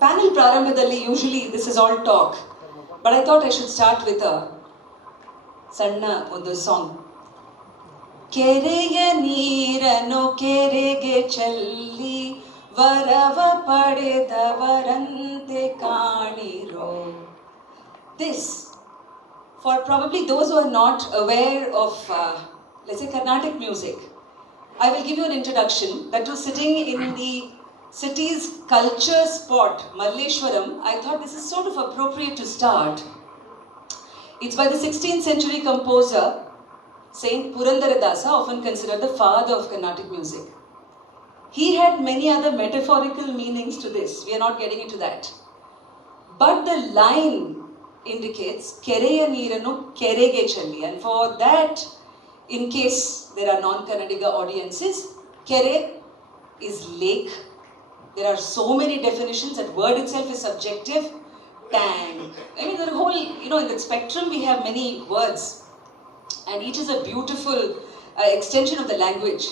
Panel Prarambhadalli, usually this is all talk. But I thought I should start with a Sanna Undu song. Kereya neeranu kerege challi varava padedavarante kaaniro. This, for probably those who are not aware of, let's say, Carnatic music, I will give you an introduction. That was sitting in the city's culture spot, Malleshwaram. I thought this is sort of appropriate to start. It's by the 16th century composer, Saint Purandaradasa, often considered the father of Carnatic music. He had many other metaphorical meanings to this. We are not getting into that. But the line indicates Kereya neeranu kerege challi. And for that, in case there are non-Kannadiga audiences, Kere is lake. There are so many definitions. That word itself is subjective. Tank. I mean, the whole, in the spectrum we have many words. And each is a beautiful extension of the language.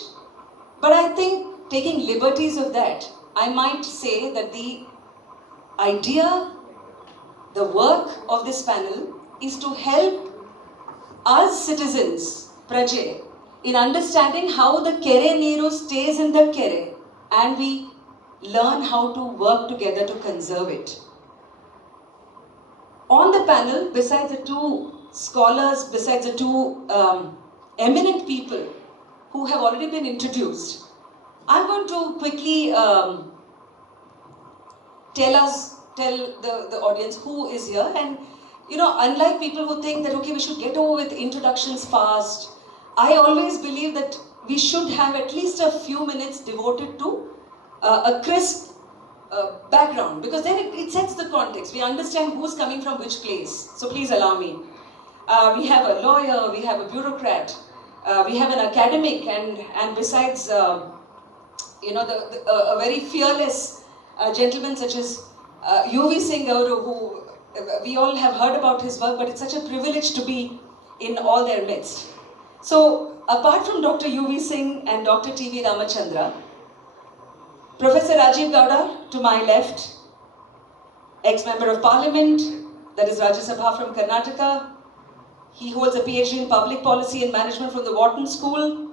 But I think, taking liberties of that, I might say that the idea, the work of this panel is to help us citizens, Praje, in understanding how the Kere Neeru stays in the Kere, and we learn how to work together to conserve it. On the panel, besides the two scholars, besides the two eminent people who have already been introduced, I'm going to quickly tell the audience who is here. And unlike people who think that, okay, we should get over with introductions fast, I always believe that we should have at least a few minutes devoted to a crisp background, because then it sets the context. We understand who's coming from which place. So please allow me. We have a lawyer, we have a bureaucrat, we have an academic, and besides, a very fearless gentleman such as U.V. Singh, who we all have heard about his work, but it's such a privilege to be in all their midst. So, apart from Dr. U.V. Singh and Dr. TVRAMACHANDRA, Professor Rajiv Gowda, to my left, ex-member of Parliament, that is Rajya Sabha from Karnataka. He holds a PhD in Public Policy and Management from the Wharton School.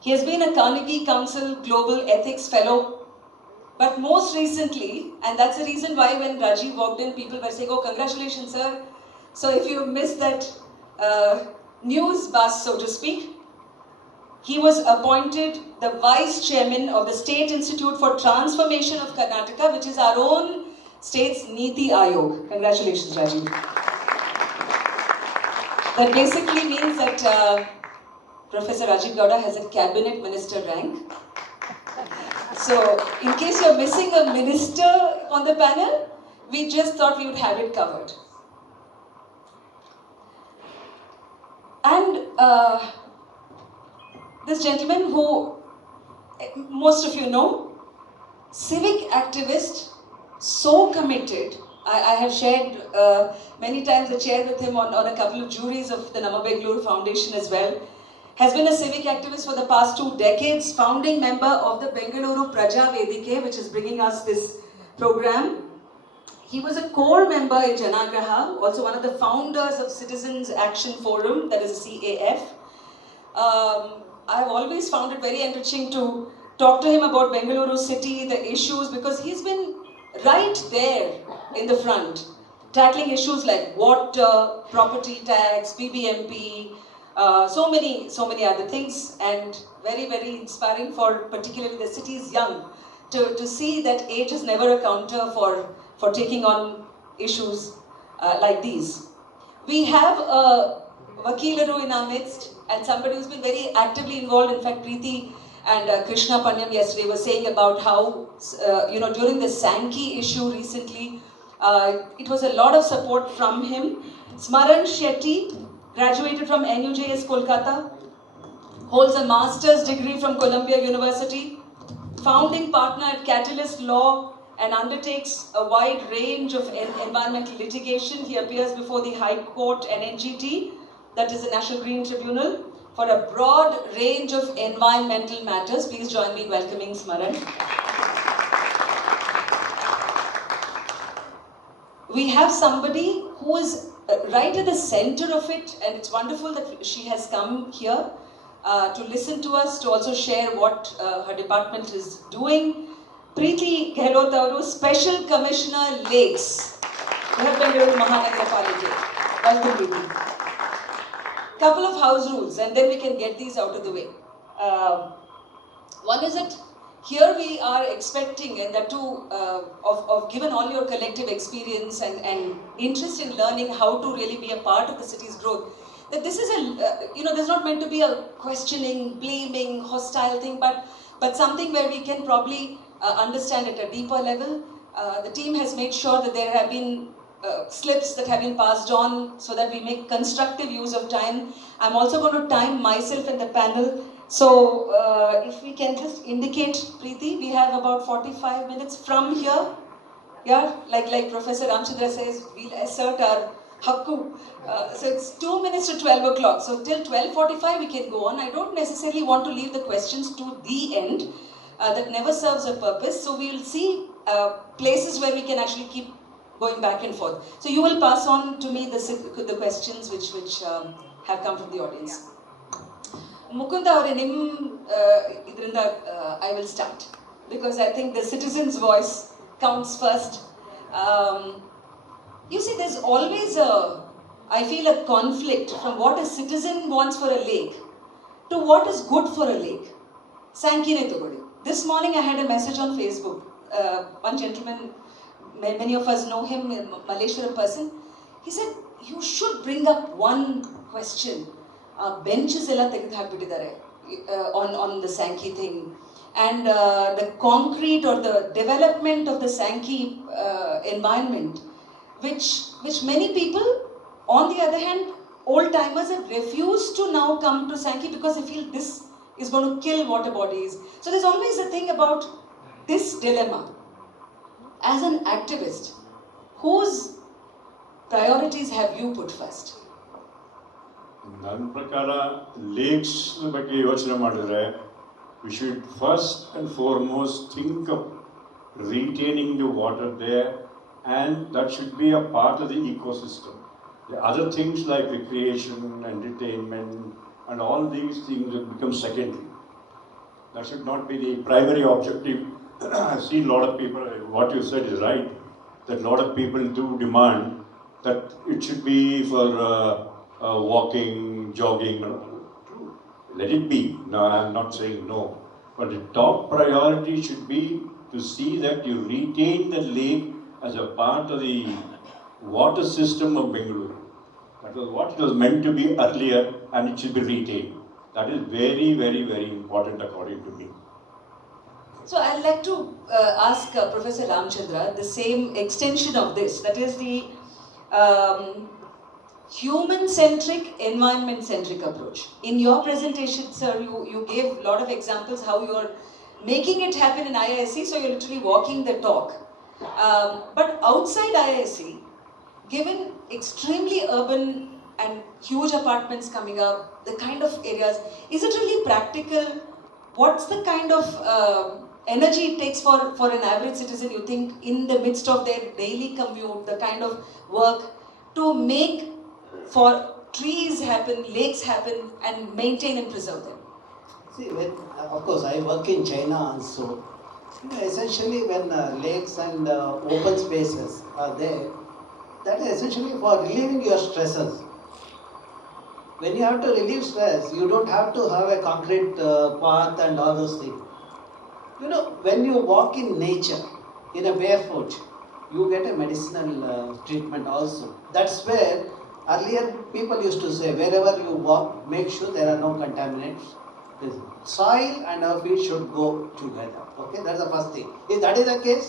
He has been a Carnegie Council Global Ethics Fellow. But most recently, and that's the reason why when Rajiv walked in, people were saying, oh, congratulations, sir. So if you missed that news buzz, so to speak, he was appointed the Vice Chairman of the State Institute for Transformation of Karnataka, which is our own state's Niti Ayog. Congratulations, Rajiv. That basically means that Professor Rajiv Gowda has a cabinet minister rank. So, in case you're missing a minister on the panel, we just thought we would have it covered. And this gentleman who most of you know, civic activist, so committed. I have shared many times the chair with him on a couple of juries of the Namma Bangalore Foundation as well. Has been a civic activist for the past 2 decades, founding member of the Bengaluru Praja Vedike, which is bringing us this program. He was a core member in Janagraha, also one of the founders of Citizens Action Forum, that is CAF. I've always found it very enriching to talk to him about Bengaluru city, the issues, because he's been right there in the front, tackling issues like water, property tax, BBMP, so many other things, and very, very inspiring for particularly the city's young to see that age is never a counter for taking on issues like these. We have a Vakilaru in our midst, and somebody who's been very actively involved. In fact, Preeti and Krishna Panyam yesterday were saying about how, during the Sankey issue recently, it was a lot of support from him. Smaran Shetty graduated from NUJS Kolkata, holds a master's degree from Columbia University, founding partner at Catalyst Law, and undertakes a wide range of environmental litigation. He appears before the High Court NNGT, that is the National Green Tribunal, for a broad range of environmental matters. Please join me in welcoming Smaran. we have somebody who is right at the center of it, and it's wonderful that she has come here to listen to us, to also share what her department is doing. Preeti Gehlot avaru, Special Commissioner Lakes, Bangalore Mahanagarapalike. Welcome, Preeti. Couple of house rules, and then we can get these out of the way. One is that here we are expecting, and that too, of given all your collective experience and interest in learning how to really be a part of the city's growth, that this is there's not meant to be a questioning, blaming, hostile thing, but something where we can probably understand at a deeper level. The team has made sure that there have been slips that have been passed on so that we make constructive use of time. I'm also going to time myself and the panel. So if we can just indicate, Preeti, we have about 45 minutes from here. Yeah, like Professor Ramachandra says, we'll assert our hakku. So it's 2 minutes to 12 o'clock. So till 12:45 we can go on. I don't necessarily want to leave the questions to the end. That never serves a purpose. So we will see places where we can actually keep going back and forth. So you will pass on to me the questions which have come from the audience. Mukunda avare idrinda I will start, because I think the citizen's voice counts first. You see, there's always I feel a conflict from what a citizen wants for a lake to what is good for a lake. Sankey ne togodi. This morning I had a message on Facebook. One gentleman, many of us know him, a Malaysian person. He said, you should bring up one question. Benches ella tegdu hakbittidare on the Sankey thing, and the concrete or the development of the Sankey environment, which many people, on the other hand, old timers have refused to now come to Sankey because they feel this is going to kill water bodies. So there's always a thing about this dilemma. As an activist, whose priorities have you put first? ನನ್ನ ಪ್ರಕಾರ lakes ಬಗ್ಗೆ ಯೋಚನೆ ಮಾಡಿದ್ರೆ we should first and foremost think of retaining the water there, and that should be a part of the ecosystem. The other things like recreation, entertainment, and all these things will become secondary. That should not be the primary objective. I've seen a lot of people, what you said is right, that a lot of people do demand that it should be for walking, jogging. Let it be. No, I'm not saying no. But the top priority should be to see that you retain the lake as a part of the water system of Bangalore. That was what it was meant to be earlier, and it should be retained. That is very, very, very important according to me. So I'd like to ask Professor Ramachandra the same extension of this. That is the human-centric, environment-centric approach. In your presentation, sir, you gave a lot of examples how you're making it happen in IISC, so you're literally walking the talk. But outside IISC, given extremely urban and huge apartments coming up, the kind of areas, is it really practical? What's the kind of energy it takes for an average citizen, you think, in the midst of their daily commute, the kind of work to make for trees happen, lakes happen, and maintain and preserve them? See, of course, I work in China also. Essentially, when lakes and open spaces are there, that is essentially for relieving your stresses. When you have to relieve stress, you don't have to have a concrete path and all those things. When you walk in nature, in a barefoot, you get a medicinal treatment also. That's where earlier people used to say, wherever you walk, make sure there are no contaminants. The soil and our feet should go together. Okay, that's the first thing. If that is the case,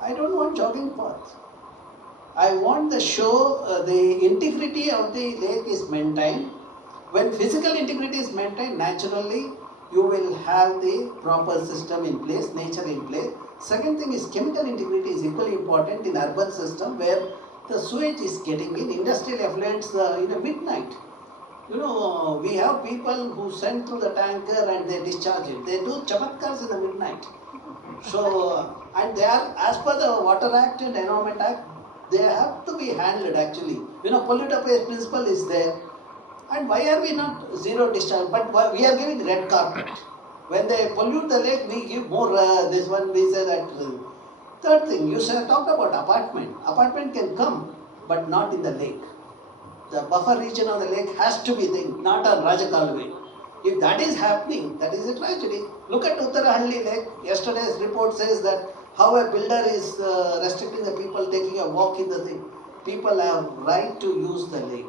I don't want jogging paths. I want the the integrity of the lake is maintained. When physical integrity is maintained, naturally you will have the proper system in place, nature in place. Second thing is chemical integrity is equally important in urban system where the sewage is getting in, industrial effluents in the midnight. We have people who send through the tanker and they discharge it. They do chamatkars in the midnight. So, and they are, as per the Water Act and Environment Act, They have to be handled actually. You know, polluter pays principle is there. And why are we not zero discharge? But we are giving red carpet. When they pollute the lake, we give more, this one, we say that. Third thing, you talked about apartment. Apartment can come, but not in the lake. The buffer region of the lake has to be there, not on Rajakalwe. If that is happening, that is a tragedy. Look at Uttarahalli Lake. Yesterday's report says that how a builder is restricting the people taking a walk in the thing. People have right to use the lake.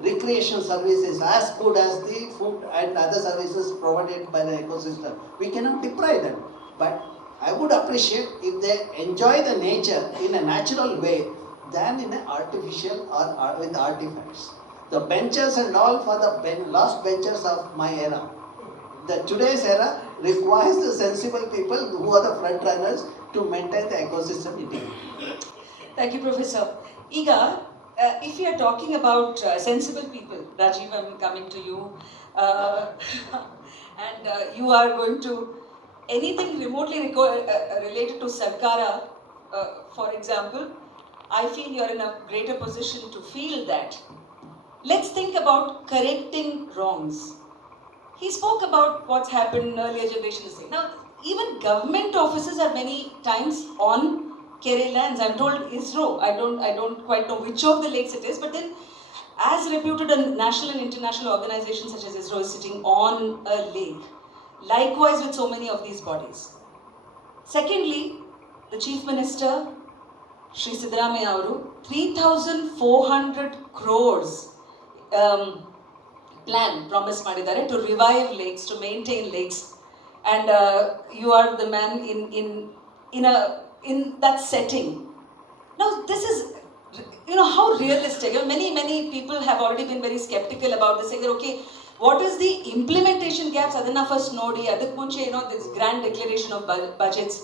Recreation service is as good as the food and other services provided by the ecosystem. We cannot deprive them. But I would appreciate if they enjoy the nature in a natural way than in an artificial or with artifacts. The benches and all for the last benches of my era. The today's era requires the sensible people who are the front runners to maintain the ecosystem integrity. Thank you, Professor. Iga, if we are talking about sensible people, Rajiv, I'm coming to you, and you are going to anything remotely related to Sarkara, for example, I feel you're in a greater position to feel that. Let's think about correcting wrongs. He spoke about what's happened in earlier generations. Now, even government offices are many times on Kere lands. I'm told ISRO. I don't quite know which of the lakes it is, but then as reputed a national and international organization such as ISRO is sitting on a lake. Likewise with so many of these bodies. Secondly, the Chief Minister, Shri Siddaramaiah avaru, 3,400 crores plan promise ಮಾಡಿದ್ದಾರೆ to revive lakes, to maintain lakes, and you are the man in that setting. Now this is, you know, how realistic. Many people have already been very skeptical about this, saying that okay, what is the implementation gaps? Adana first nodi, adak munche, you know, this grand declaration of budgets.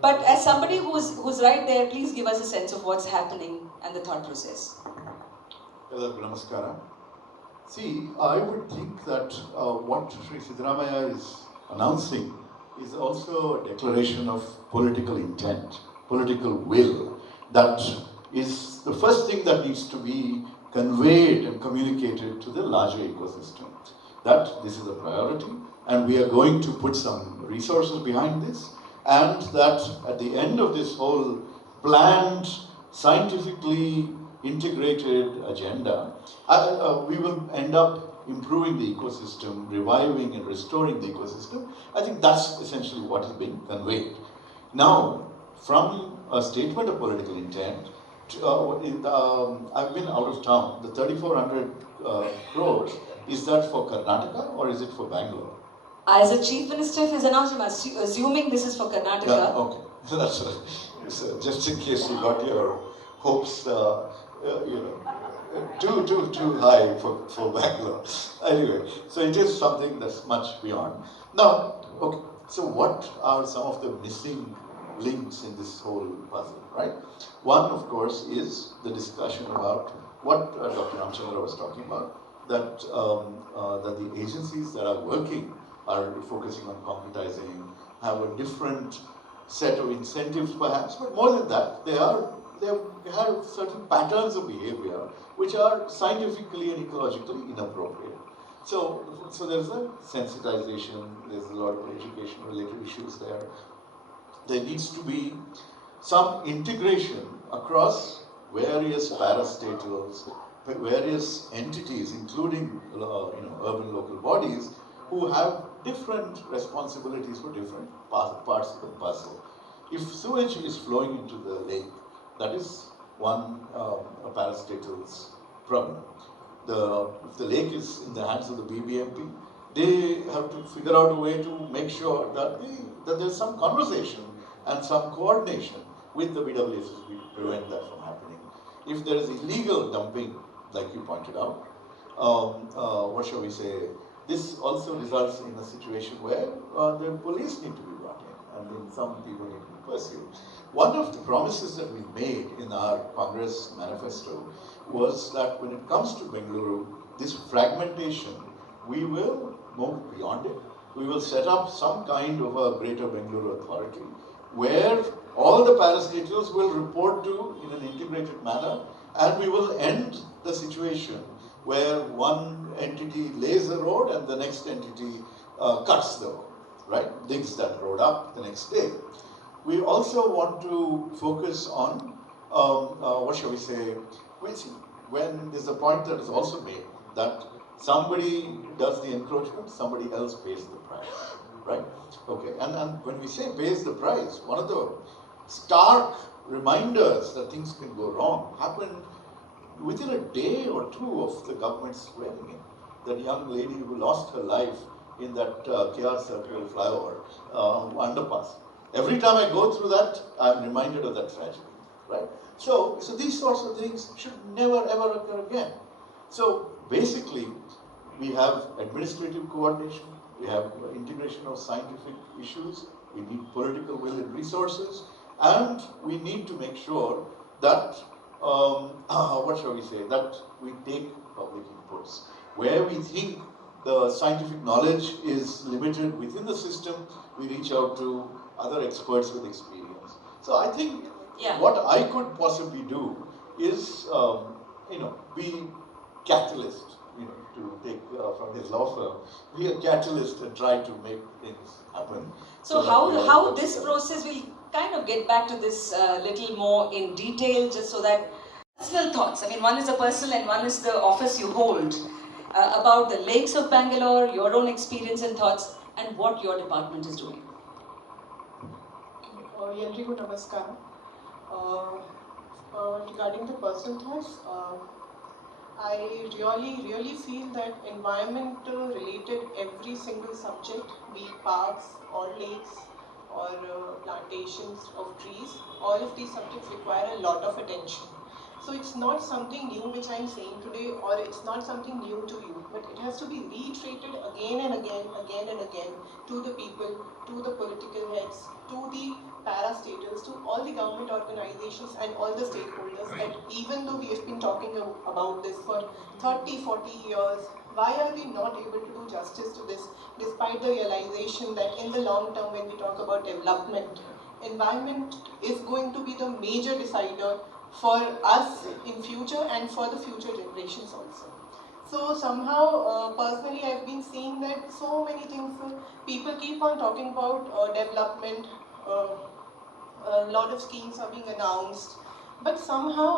But as somebody who's right there, please give us a sense of what's happening and the thought process. Namaskara. See, I would think that what Sri Siddaramaiah is announcing is also a declaration of political intent, political will. That is the first thing that needs to be conveyed and communicated to the larger ecosystem. That this is a priority and we are going to put some resources behind this, and that at the end of this whole planned, scientifically integrated agenda, we will end up improving the ecosystem, reviving and restoring the ecosystem. I think that's essentially what is being conveyed. Now, from a statement of political intent, I've been out of town. The 3,400 crores, is that for Karnataka or is it for Bangalore? As a Chief Minister, if he's announced, I'm assuming this is for Karnataka. Yeah, okay. So that's so just in case you got your hopes, too high for Bangalore. Anyway, so it is something that's much beyond. Now, okay, so what are some of the missing links in this whole puzzle, right? One, of course, is the discussion about what Dr. Ramachandra was talking about, that the agencies that are working are focusing on concretizing, have a different set of incentives perhaps, but more than that, they have certain patterns of behavior which are scientifically and ecologically inappropriate. So there's a sensitization, there's a lot of education related issues there. There needs to be some integration across various parastatals, various entities, including urban local bodies, who have different responsibilities for different parts of the puzzle. If sewage is flowing into the lake, that is one parastatal's problem. If the lake is in the hands of the BBMP, they have to figure out a way to make sure that there's some conversation and some coordination with the BWSS to prevent that from happening. If there is illegal dumping, like you pointed out, what shall we say, this also results in a situation where the police need to be brought in, and then some people need to be pursued. One of the promises that we made in our Congress manifesto was that when it comes to Bengaluru, this fragmentation, we will move beyond it. We will set up some kind of a greater Bengaluru authority where all the parastatals will report to in an integrated manner, and we will end the situation where one entity lays the road and the next entity cuts the road, right? Digs that road up the next day. We also want to focus on, what shall we say, when there's a point that is also made that somebody does the encroachment, somebody else pays the price, right? Okay, and when we say pays the price, one of the stark reminders that things can go wrong happened within a day or two of the government swearing in. That young lady who lost her life in that Kere Circle flyover underpass. Every time I go through that, I'm reminded of that tragedy, right? So these sorts of things should never ever occur again. So basically, we have administrative coordination, we have integration of scientific issues, we need political will and resources, and we need to make sure that, what shall we say, that we take public inputs. Where we think the scientific knowledge is limited within the system, we reach out to other experts with experience. So I think what I could possibly do is, be catalyst, to take from his law firm, be a catalyst and try to make things happen. So how this process will kind of get back to this little more in detail, just so that personal thoughts. I mean, one is the personal and one is the office you hold, about the lakes of Bangalore, your own experience and thoughts, and what your department is doing. ಎಲ್ರಿಗೂ ನಮಸ್ಕಾರ. Regarding the personal thoughts, I really feel that environmental related every single subject, be it parks or lakes or plantations of trees, all of these subjects require a lot of attention. So it's not something new which I'm saying today, or it's not something new to you, but it has to be reiterated again and again to the people, to the political heads, to the parastatals, to all the government organizations and all the stakeholders, that even though we have been talking about this for 30-40 years, why are we not able to do justice to this, despite the realization that in the long term, when we talk about development, environment is going to be the major decider for us in future and for the future generations also. So somehow, personally, I've been seeing that so many things, people keep on talking about development, a lot of schemes are being announced, but somehow,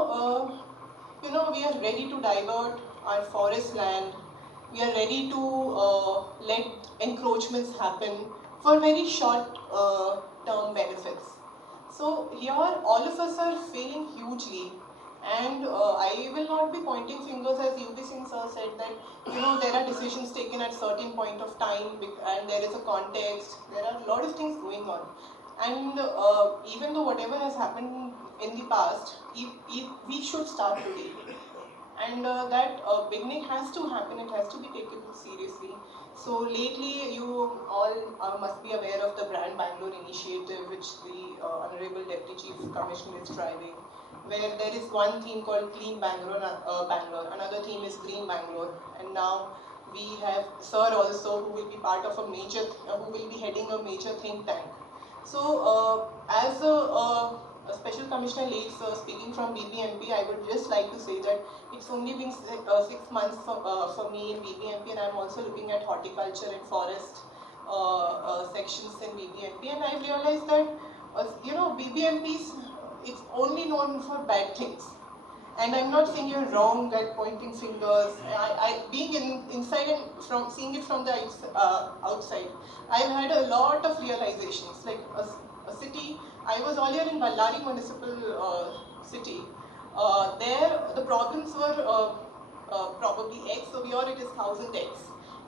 we are ready to divert our forest land, we are ready to let encroachments happen for very short term benefits. So here, all of us are failing hugely, and I will not be pointing fingers, as UB Singh sir said that there are decisions taken at certain point of time, and there is a context. There are a lot of things going on, and even though whatever has happened in the past, we should start today, and that beginning has to happen. It has to be taken seriously. So lately, you all must be aware of the Brand Bangalore initiative, which the Honorable Deputy Chief Commissioner is driving, where there is one theme called Clean Bangalore, another theme is Green Bangalore, and now we have Sir also, who will be part of who will be heading a major think tank. So, as a Special Commissioner Lakes, speaking from BBMP, I would just like to say that it's only been 6 months for me in BBMP, and I'm also looking at horticulture and forest sections in BBMP, and I've realized that BBMPs, it's only known for bad things. And I'm not saying you're wrong at pointing fingers. I being inside and seeing it from the outside, I've had a lot of realizations. Like a city, I was earlier in Ballari Municipal City. There, the problems were probably X, so here it is 1000X.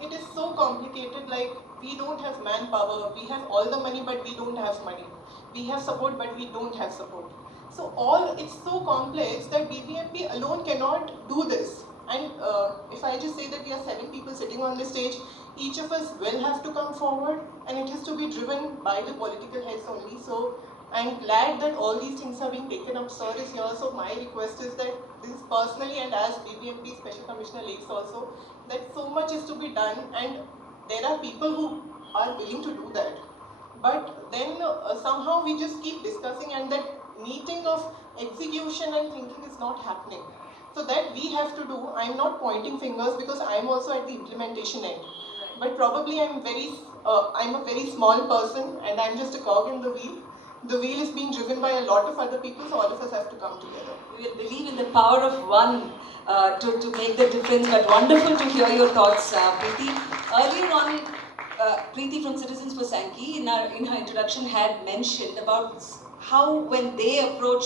It is so complicated, like we don't have manpower, we have all the money but we don't have money. We have support but we don't have support. So it's so complex that BBMP alone cannot do this. And if I just say that we are 7 people sitting on this stage, each of us will have to come forward, and it has to be driven by the political heads only. So I'm glad that all these things are being taken up. Sir is here, so my request is that this personally, and as BBMP Special Commissioner Lakes also, that so much is to be done, and there are people who are willing to do that. But then somehow we just keep discussing, and that meeting of execution and thinking is not happening. So that we have to do. I'm not pointing fingers because I'm also at the implementation end. But probably I'm a very small person and I'm just a cog in the wheel. The wheel is being driven by a lot of other people, so all of us have to come together. We will believe in the power of one to make the difference, but wonderful to hear your thoughts, Preeti. Earlier on, Preeti from Citizens for Sankey, in her introduction, had mentioned about how when they approach,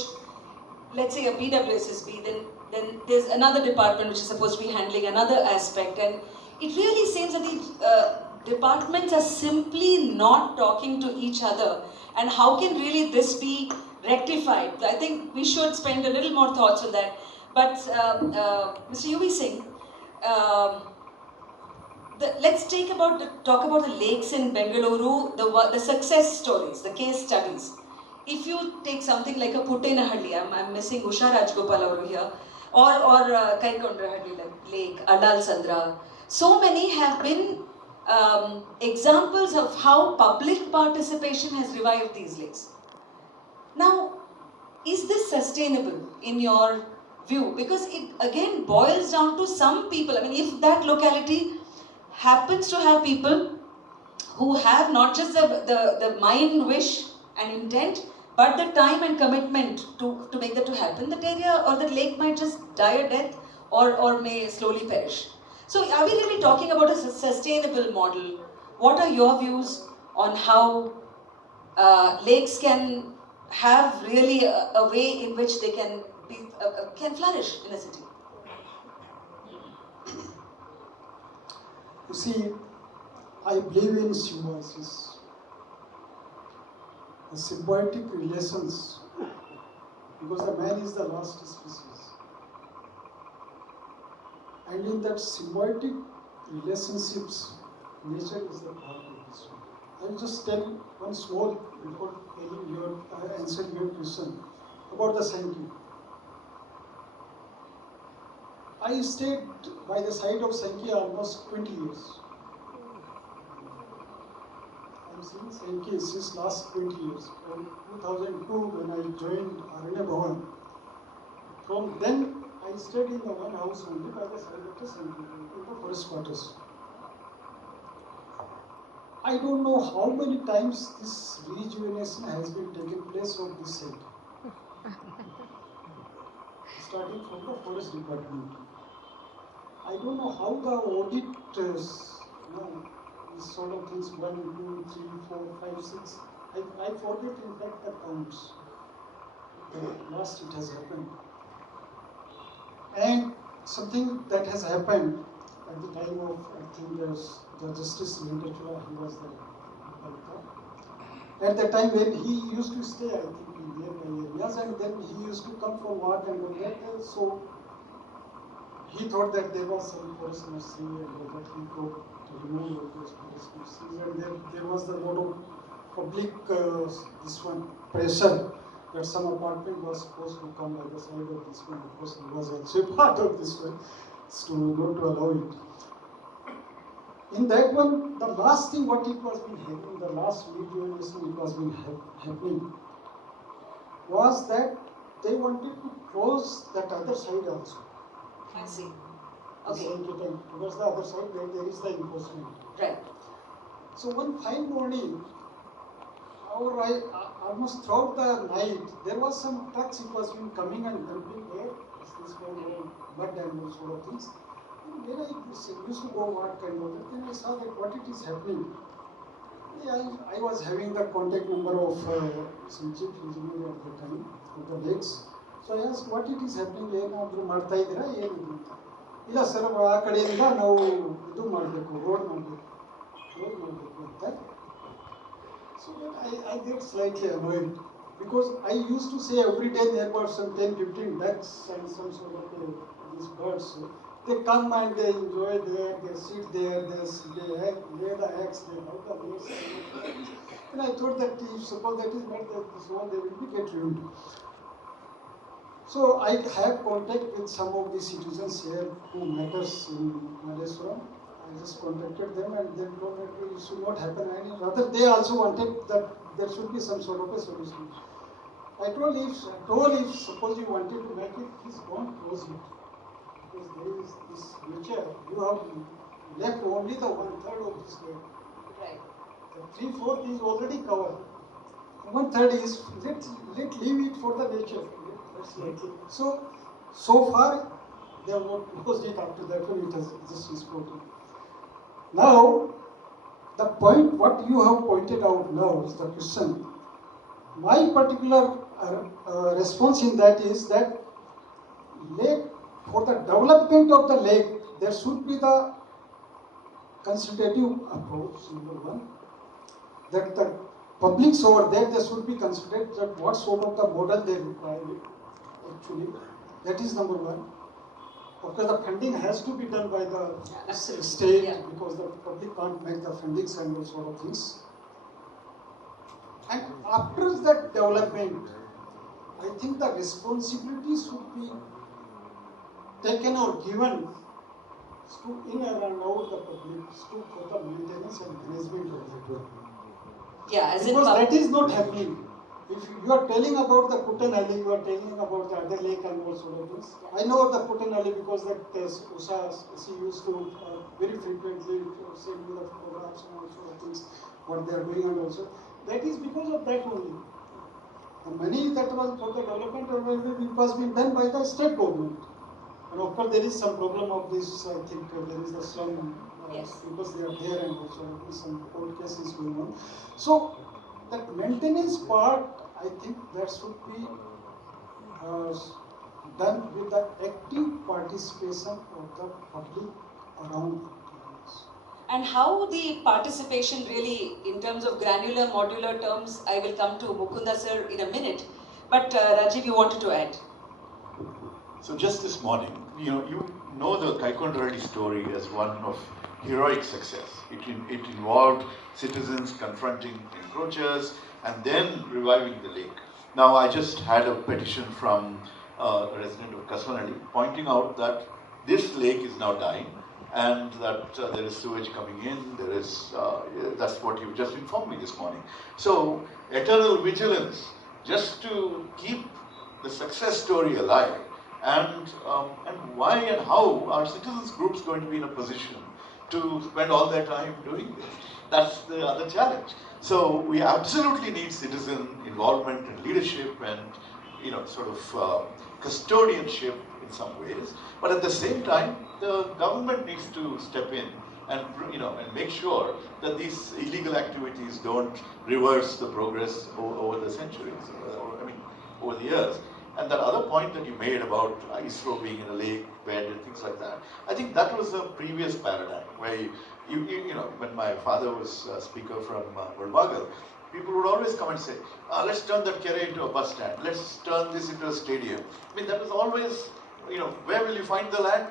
let's say, a BWSSB, then there's another department which is supposed to be handling another aspect, and it really seems that the departments are simply not talking to each other. And how can really this be rectified? I think we should spend a little more thoughts on that. But Mr. UV Singh, let's talk about the lakes in Bangalore, the success stories, the case studies. If you take something like a Puttanahalli, I'm missing Usha Rajgopal over here, or Kaikondrahalli Lake, Adal Sandra. So many have been examples of how public participation has revived these lakes. Now, is this sustainable in your view? Because it again boils down to some people. I mean, if that locality happens to have people who have not just the mind, wish and intent, but the time and commitment to make that to happen, that area or the lake might just die a death or may slowly perish. So are we really talking about a sustainable model? What are your views on how lakes can have really a way in which they can can flourish in a city? You see, I believe in symbiosis, the symbiotic relations, because the man is the last species. And in that symbiotic relationships, nature is the part of this one. I will just tell one small, before answering your question, about the Sankey. I stayed by the side of Sankey almost 20 years. I'm seeing Sankey since last 20 years. From 2002 when I joined Aranya Bhavan. From then I stayed in the one house only by the side of the Sankey, in the forest quarters. I don't know how many times this rejuvenation has been taking place on this side. Starting from the forest department. I don't know how the auditors, these sort of things, 1, 2, 3, 4, 5, 6. I forget in fact the counts. The last it has happened. And something that has happened at the time of, I think the Justice Lindachula, he was there. At the time when he used to stay, I think, in nearby areas, and then he used to come for work and go there. So he thought that there was some forest nursery and that he could remove all those forest nurseries. And there was a lot of public pressure that some apartment was supposed to come by the side of this one. Of course, he was also part of this one, so not to allow it. In that one, the last thing what it was been happening, the last rejuvenation it was been happening, was that they wanted to close that other side also. I see. Okay. Towards the other side where there is the enforcement. Right. So one fine morning, almost throughout the night, there was some trucks it was been coming and dumping there. This one, mud and those sort of things. And when I used to go work and all that, then I saw that what it is happening. I was having the contact number of some chief engineer at the time of the lakes. So I asked what it is happening, ಏನಾದರೂ ಮಾಡ್ತಾ ಇದ್ದೀರಾ ಏನಿದೆ ಅಂತ. ಇಲ್ಲ sir ಆ ಕಡೆಯಿಂದ ನಾವು ಇದು ಮಾಡಬೇಕು ರೋಡ್ ಮಾಡಬೇಕು ಅಂತ. So I get slightly annoyed because I used to say every day there were some 10-15 ducks and some sort of these birds. They come and they enjoy there, they sit there, they lay the eggs, they have the eggs. And I thought that if suppose that is not this one, they will be get ruined. So I have contact with some of the citizens here who matters in Madheswaram. I just contacted them and they told me it should not happen any. Rather, they also wanted that there should be some sort of a solution. I told if suppose you wanted to make it, please don't close it. Because there is this nature, you have left only the 1/3 of this lake. Right. The 3/4 is already covered. 1/3 is let leave it for the nature. That's like it. So far they have not closed it. After that one it has just exploded. Now the point what you have pointed out now is the question. My particular response in that is that lake, for the development of the lake, there should be the consultative approach, number one. That the publics over there, they should be considered that what sort of the model they require actually. That is number one. Of course, the funding has to be done by the state because the public can't make the fundings and those sort of things. And after that development, I think the responsibilities should be taken or given to in and around the public for the maintenance and management of that well. Yeah, as Because in that is not happening. If you are telling about the Putan Alley, you are telling about the other lake and all sort of things. I know the Putan Alley because that Usha, she used to very frequently send me the photographs and all sort of things, what they are doing and also. That is because of that only. The money that was for the development of railway was being done by the state government. And of course there is some problem of this, I think there is the slum, because they are there and also some court cases going on. So that maintenance part, I think that should be done with the active participation of the public around. And how the participation really, in terms of granular, modular terms, I will come to Mukunda sir in a minute. But Rajiv, you wanted to add? So just this morning, you know the Kaikondraddy story as one of heroic success. It involved citizens confronting encroachers and then reviving the lake. Now I just had a petition from a resident of Kasvanadi pointing out that this lake is now dying and that there is sewage coming in, there is, that's what you just informed me this morning. So eternal vigilance just to keep the success story alive. And why and how are citizens groups going to be in a position to spend all their time doing this? That's the other challenge. So we absolutely need citizen involvement and leadership and sort of custodianship in some ways. But at the same time, the government needs to step in and and make sure that these illegal activities don't reverse the progress over the centuries, over the years. And that other point that you made about ISRO being in a lake bed and things like that, I think that was a previous paradigm where when my father was speaker from Mulbagal, people would always come and say, let's turn that Kere into a bus stand, let's turn this into a stadium. I mean, that was always, where will you find the land?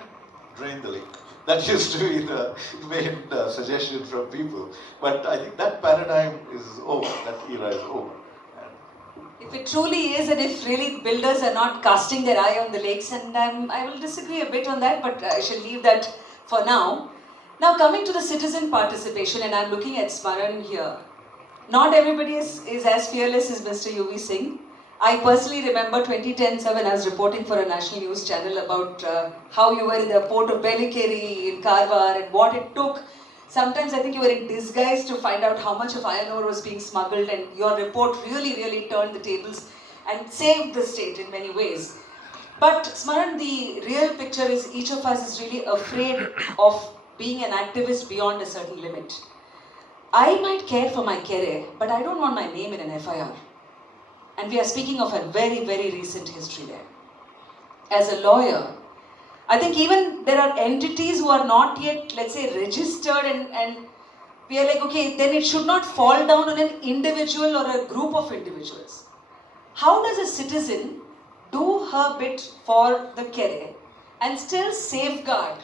Drain the lake. That used to be the main suggestion from people. But I think that paradigm is over, that era is over. If it truly is, and if really builders are not casting their eye on the lakes, and I will disagree a bit on that, but I shall leave that for now. Now coming to the citizen participation, and I'm looking at Smaran here. Not everybody is as fearless as Mr. UV Singh. I personally remember 2010 when I was reporting for a national news channel about how you were in the port of Kere in Karwar and what it took. Sometimes I think you were in disguise to find out how much of iron ore was being smuggled, and your report really turned the tables and saved the state in many ways. But Smaran, the real picture is each of us is really afraid of being an activist beyond a certain limit. I might care for my Kere, but I don't want my name in an FIR. And we are speaking of a very recent history there. As a lawyer, I think even there are entities who are not yet, let's say, registered and we are like, okay, then it should not fall down on an individual or a group of individuals. How does a citizen do her bit for the Kere and still safeguard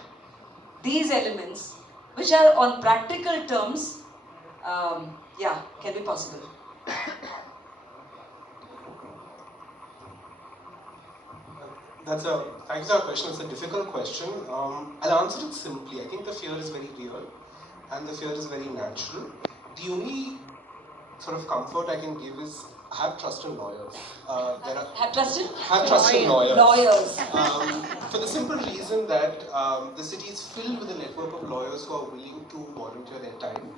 these elements which are on practical terms, can be possible? Thanks for that question. It's a difficult question. I'll answer it simply. I think the fear is very real and the fear is very natural. The only sort of comfort I can give is have trust in lawyers. Have trust in? Have trust in lawyers. Lawyers. For the simple reason that the city is filled with a network of lawyers who are willing to volunteer their time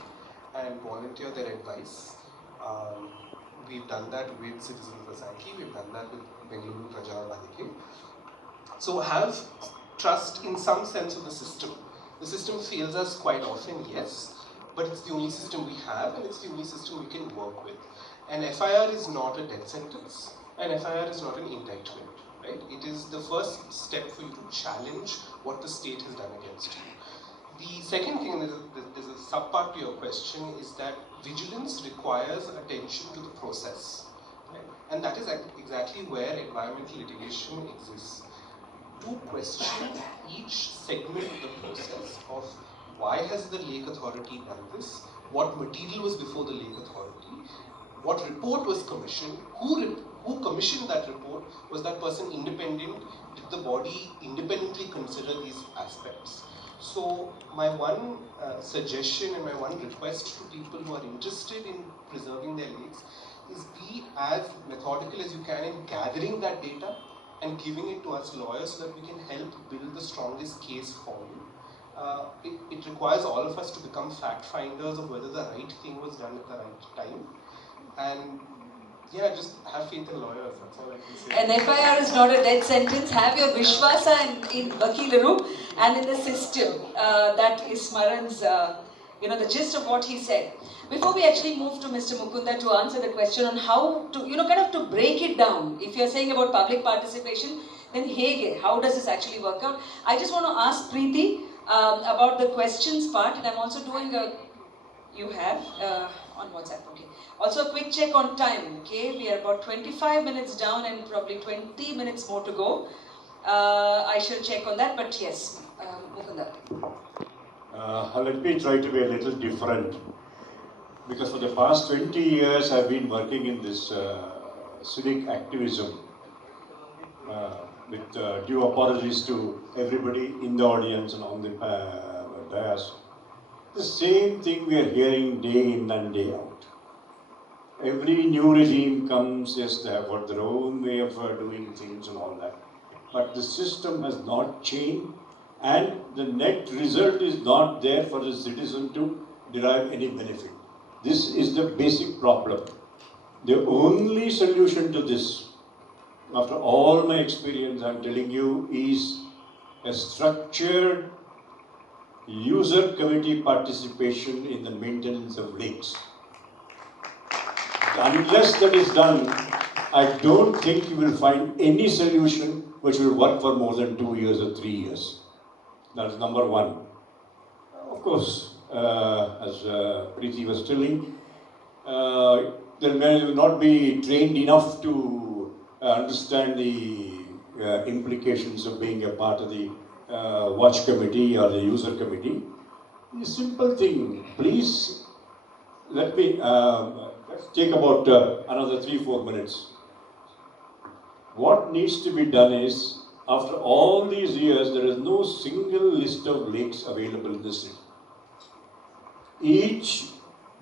and volunteer their advice. We've done that with Citizens for Sankey, we've done that with Bangalore Praja. So have trust in some sense of the system. The system fails us quite often, yes, but it's the only system we have and it's the only system we can work with. An FIR is not a death sentence, an FIR is not an indictment, right? It is the first step for you to challenge what the state has done against you. The second thing, there's a sub-part to your question, is that vigilance requires attention to the process. Right? And that is exactly where environmental litigation exists. To question each segment of the process of why has the lake authority done this, what material was before the lake authority, what report was commissioned, who commissioned that report, was that person independent, did the body independently consider these aspects. So my one suggestion and my one request to people who are interested in preserving their lakes is be as methodical as you can in gathering that data and giving it to us lawyers so that we can help build the strongest case for you. It requires all of us to become fact finders of whether the right thing was done at the right time. And yeah, just have faith in lawyers, that's all I can say. An FIR is not a death sentence. Have your Vishwasa in Vakilaru and in the system. That is Smaran's, the gist of what he said. Before we actually move to Mr. Mukunda to answer the question on how to, kind of to break it down. If you're saying about public participation, then how does this actually work out? I just want to ask Preeti about the questions part, and I'm also doing you have on WhatsApp, okay. Also a quick check on time, okay. We are about 25 minutes down and probably 20 minutes more to go. I shall check on that, but yes, Mukunda. Let me try to be a little different. Because for the past 20 years I've been working in this civic activism with due apologies to everybody in the audience and on the dais. The same thing we are hearing day in and day out. Every new regime comes, yes, they have got their own way of doing things and all that. But the system has not changed and the net result is not there for the citizen to derive any benefit. This is the basic problem. The only solution to this, after all my experience, I'm telling you, is a structured user committee participation in the maintenance of lakes. Unless that is done, I don't think you will find any solution which will work for more than 2 years or 3 years. That's number one. Of course, as Preeti was telling, they may not be trained enough to understand the implications of being a part of the watch committee or the user committee. The simple thing, please let me let's take about another 3-4 minutes. What needs to be done is, after all these years, there is no single list of lakes available in the city. Each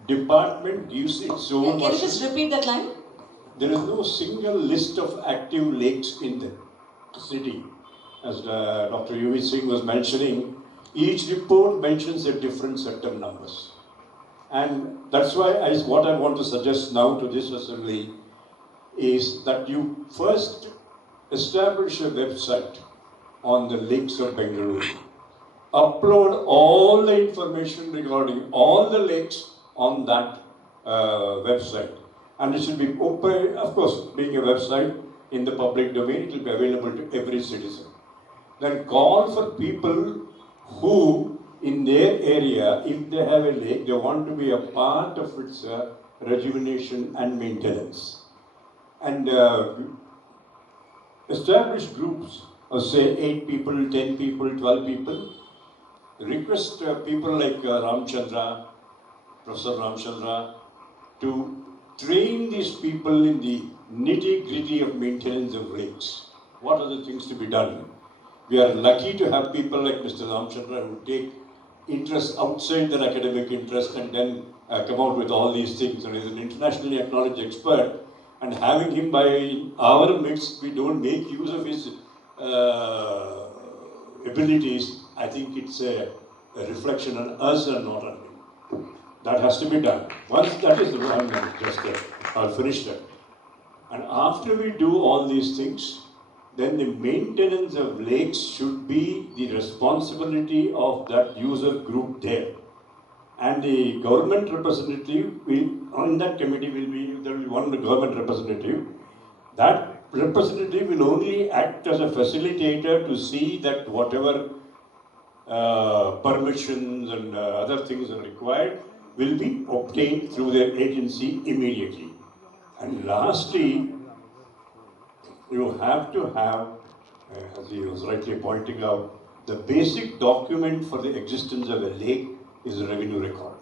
department gives its own. Can you just repeat that line? There is no single list of active lakes in the city. As Dr. UV Singh was mentioning, each report mentions a different set of numbers. And that's why what I want to suggest now to this assembly is that you first establish a website on the lakes of Bangalore. Upload all the information regarding all the lakes on that website. And it should be open, of course, being a website in the public domain, it will be available to every citizen. Then call for people who, in their area, if they have a lake, they want to be a part of its rejuvenation and maintenance. And establish groups of say 8 people, 10 people, 12 people. Request people like Ramachandra, Professor Ramachandra, to train these people in the nitty-gritty of maintenance of lakes. what are the things to be done. We are lucky to have people like Mr. Ramachandra who take interest outside their academic interest and then come out with all these things. And he's an internationally acknowledged expert. And having him by our midst, we don't make use of his abilities. I think it's a reflection on us and not on him. That has to be done. Once that is done, I'll finish that. And after we do all these things, then the maintenance of lakes should be the responsibility of that user group there. And the government representative will, on that committee there will be one government representative. That representative will only act as a facilitator to see that whatever permissions and other things are required will be obtained through their agency immediately. And lastly, you have to have, as he was rightly pointing out, the basic document for the existence of a lake is a revenue record.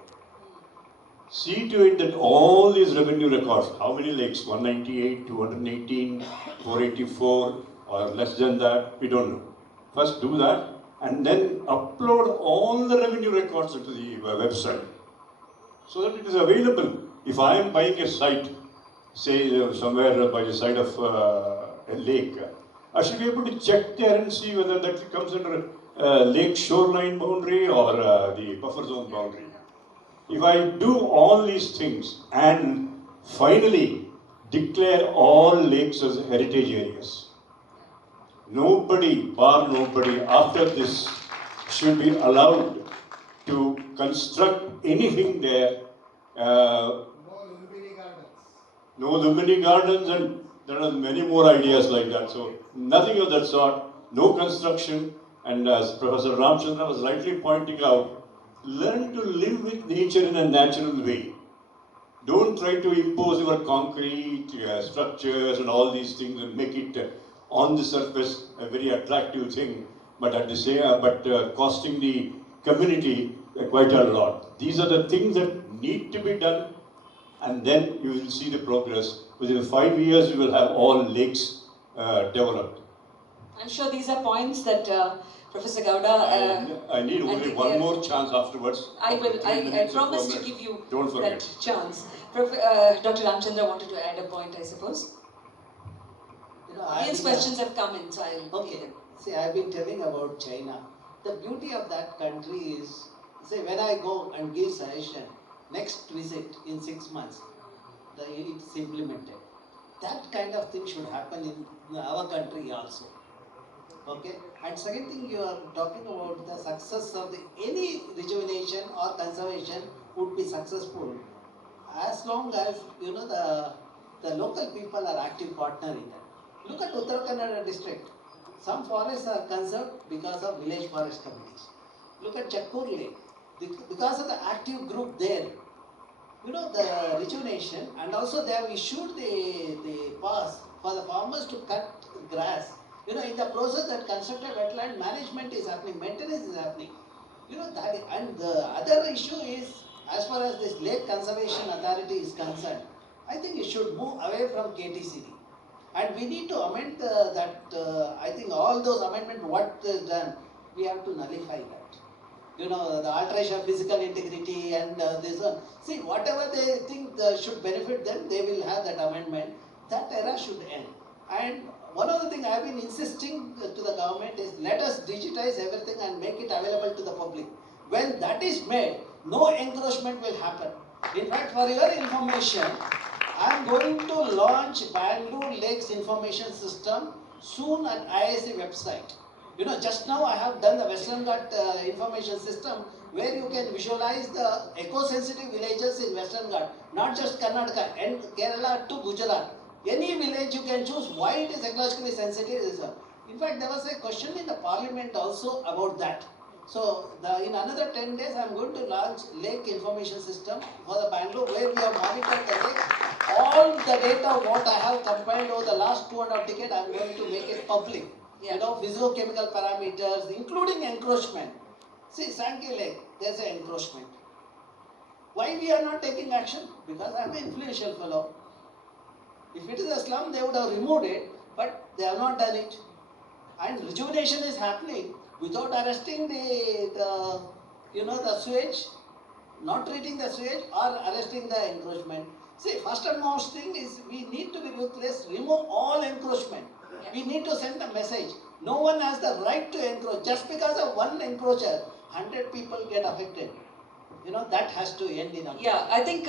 See to it that all these revenue records, how many lakes, 198, 218, 484 or less than that, we don't know. First do that and then upload all the revenue records into the website so that it is available. If I am buying a site, say somewhere by the side of a lake, I should be able to check there and see whether that comes under lake shoreline boundary or the buffer zone boundary. If I do all these things and finally declare all lakes as heritage areas, nobody, bar nobody, after this should be allowed to construct anything there. No Lumini gardens, and there are many more ideas like that. So nothing of that sort, no construction, and as Professor Ramachandra was rightly pointing out, learn to live with nature in a natural way. Don't try to impose your concrete structures and all these things and make it on the surface a very attractive thing, but at the same, costing the community quite a lot. These are the things that need to be done, and then you will see the progress. Within 5 years, you will have all lakes developed. I'm sure these are points that Professor Gowda. I need only one more chance afterwards. I will. I promise to give you that chance. Dr. Ramachandra wanted to add a point, I suppose. Ian's questions have come in, so I'll. Okay. See, I've been telling about China. The beauty of that country is, say, when I go and give suggestion, next visit in 6 months, it's implemented. That kind of thing should happen in our country also. Okay? And second thing, you are talking about the success of any rejuvenation or conservation would be successful as long as the local people are active partner in that. Look at Uttar Kannada district. Some forests are conserved because of village forest committees. Look at Chakkur Lake. Because of the active group there, the rejuvenation, and also they have issued the pass for the farmers to cut grass. In the process that constructed wetland management is happening, maintenance is happening. That, and the other issue is, as far as this Lake Conservation Authority is concerned, I think it should move away from KTCD. And we need to amend I think all those amendments, what is done, we have to nullify that. The alteration of physical integrity and this one. See, whatever they think should benefit them, they will have that amendment. That era should end. And one of the things I have been insisting to the government is, let us digitize everything and make it available to the public. When that is made, no encroachment will happen. In fact, for your information, I am going to launch Bangalore Lakes Information System soon at IISC website. Just now I have done the Western Ghat information system where you can visualize the eco-sensitive villages in Western Ghat, not just Karnataka and Kerala to Gujarat. Any village you can choose why it is ecologically sensitive. In fact, there was a question in the parliament also about that. So, in another 10 days, I am going to launch lake information system for the Bangalore, where we have monitored the lake. All the data what I have compiled over the last 2.5 decades, I am going to make it public. Physicochemical parameters, including encroachment. See, Sankey Lake, there is an encroachment. Why we are not taking action? Because I am an influential fellow. If it is a slum, they would have removed it, but they have not done it. And rejuvenation is happening without arresting the sewage, not treating the sewage or arresting the encroachment. See, first and most thing is we need to be ruthless, remove all encroachment. We need to send a message. No one has the right to encroach. Just because of one encroacher, 100 people get affected. That has to end in a Yeah, I think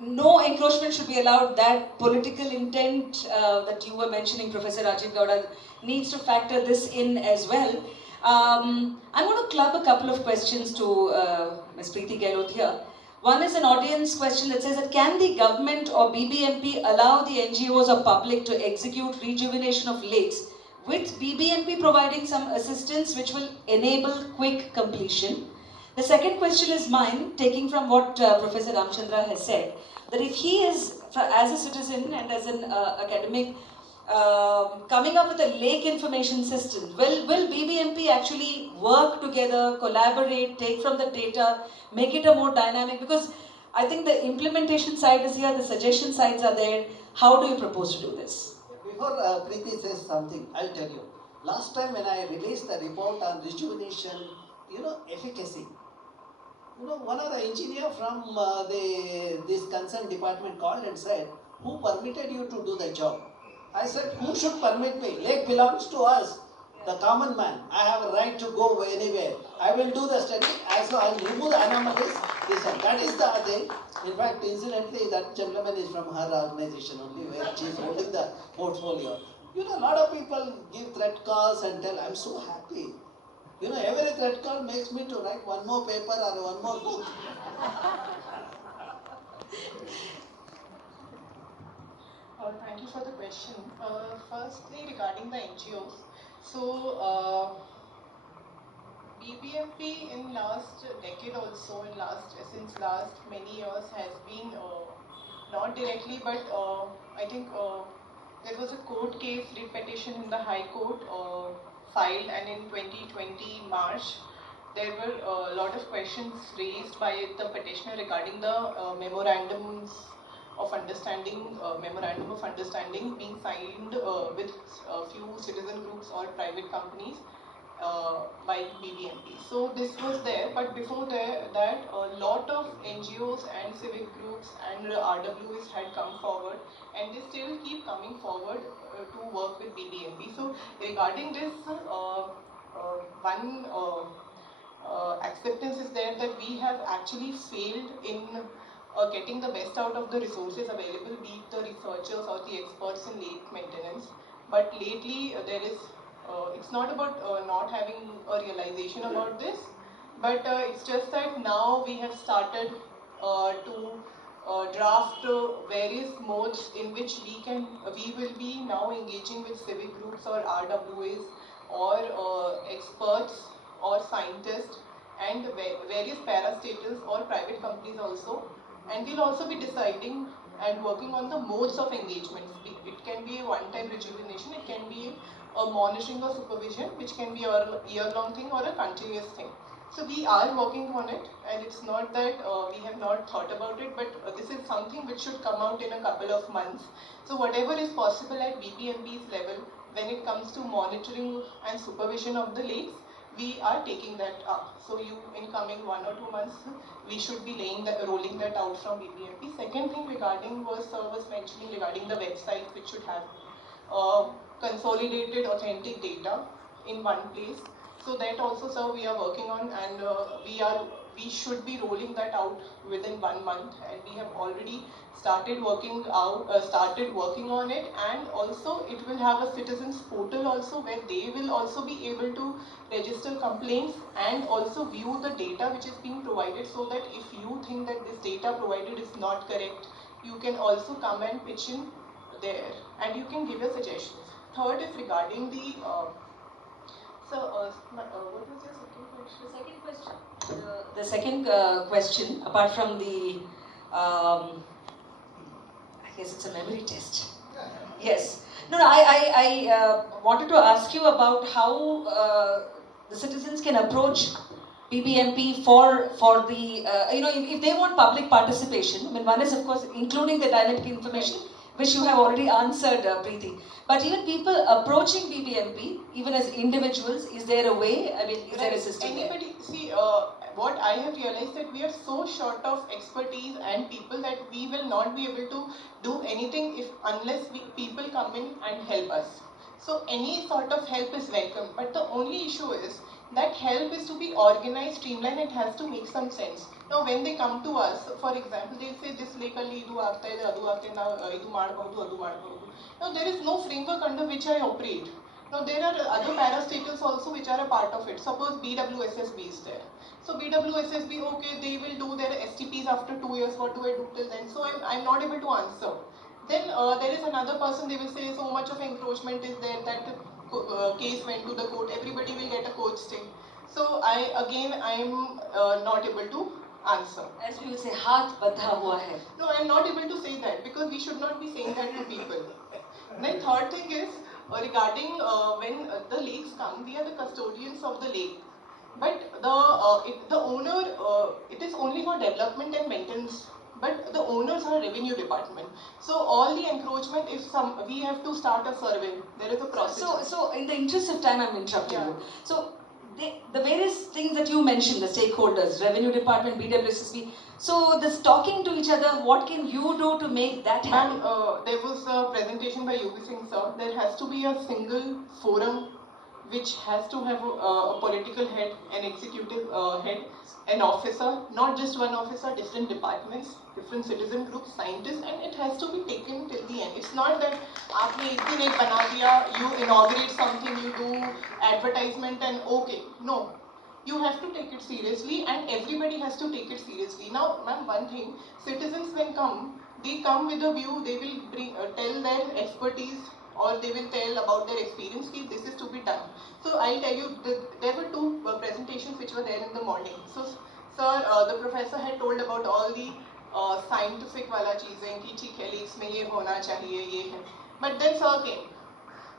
no encroachment should be allowed. That political intent that you were mentioning, Professor Rajiv Gowda, needs to factor this in as well. I'm going to club a couple of questions to Ms. Preeti Gehlot here. One is an audience question that says that can the government or BBMP allow the NGOs or public to execute rejuvenation of lakes with BBMP providing some assistance which will enable quick completion? The second question is mine, taking from what Professor Ramachandra has said, that if he is, as a citizen and as an academic, coming up with a lake information system, will BBMP actually work together, collaborate, take from the data, make it a more dynamic? Because I think the implementation side is here, the suggestion sides are there. How do you propose to do this? Before Preeti says something, I'll tell you. Last time when I released the report on rejuvenation, efficacy, one of the engineer from this concerned department called and said, who permitted you to do the job? I said, who should permit me? Lake belongs to us, the common man. I have a right to go anywhere. I will do the study, so I will remove the anomalies. That is the thing. In fact, incidentally, that gentleman is from her organization only, where she is holding the portfolio. A lot of people give threat calls and tell, I'm so happy. Every threat call makes me to write one more paper or one more book. Thank you for the question. Firstly, regarding the NGOs, so BBMP in last decade also, since last many years has been not directly, but I think there was a court case repetition in the High Court filed, and in 2020 March there were a lot of questions raised by the petitioner regarding the memorandum of understanding being signed with a few citizen groups or private companies by BBMP. So this was there, but before that a lot of NGOs and civic groups and RWs had come forward, and they still keep coming forward to work with BBMP. So regarding this, one acceptance is there that we have actually failed in getting the best out of the resources available, be it the researchers or the experts in lake maintenance. But lately there is, it's not about not having a realization about this, but it's just that now we have started to draft various modes in which we will be now engaging with civic groups or RWAs or experts or scientists and various parastatals or private companies also, and we'll also be deciding and working on the modes of engagement. It can be a one-time rejuvenation, it can be a monitoring or supervision, which can be a year-long thing or a continuous thing. So we are working on it, and it's not that we have not thought about it, but this is something which should come out in a couple of months. So whatever is possible at BBMP's level, when it comes to monitoring and supervision of the lakes, we are taking that up. So in coming 1 or 2 months, we should be rolling that out from BBMP. Second thing regarding was mentioning regarding the website, which should have consolidated authentic data in one place. So that also, sir, we are working on, and we should be rolling that out within 1 month, and we have already started working on it, and also it will have a citizens portal also, where they will also be able to register complaints and also view the data which is being provided, so that if you think that this data provided is not correct, you can also come and pitch in there, and you can give your suggestions. Third is regarding the what was your second question? The second question, apart from the, I guess it's a memory test. Yes. No, I wanted to ask you about how the citizens can approach BBMP for the, if they want public participation. I mean, one is, of course, including the dynamic information. which you have already answered, Preeti. But even people approaching BBMP, even as individuals, is there a way? I mean, is there a system there? Anybody, see, what I have realized that we are so short of expertise and people that we will not be able to do anything unless people come in and help us. So any sort of help is welcome. But the only issue is that help is to be organized, streamlined, it has to make some sense. Now when they come to us, for example, they'll say this lake alli idu aagta ide adu aagta now idu ಮಾಡಬಹುದು adu ಮಾಡಬಹುದು. Now there is no framework under which I operate. Now there are other parastatals also which are a part of it. Suppose BWSSB is there. So BWSSB, okay, they will do their STPs after 2 years. What do I do till then? So I'm not able to answer. Then there is another person, they will say so much of encroachment is there that case went to the court. Everybody will get a court stay. So I am not able to answer. As we would say, haath bandha hua hai. No, I am not able to say that because we should not be saying that to people. Then third thing is regarding when the lakes come, we are the custodians of the lake. But the owner, it is only for development and maintenance. But the owners are revenue department. So all the encroachment, we have to start a survey. There is a process. So in the interest of time, I'm interrupting Yeah. you. So the various things that you mentioned, the stakeholders, revenue department, BWSSB. So this talking to each other, what can you do to make that happen? Ma'am, there was a presentation by UB Singh sir. There has to be a single forum which has to have a political head, an executive head, an officer, not just one officer, different departments, different citizen groups, scientists, and it has to be taken till the end. It's not that aapne ek din ek bana diya, you inaugurate something, you do advertisement and okay. No. You have to take it seriously and everybody has to take it seriously. Now, ma'am, one thing, citizens when they come with a view, they will tell their expertise or they will tell about their experience, this is to be done. So I'll tell you, there were two presentations which were there in the morning. So sir, the professor had told about all the scientific wala cheezein ki theek hai lakes mein ye hona chahiye, ye hai. But then sir came.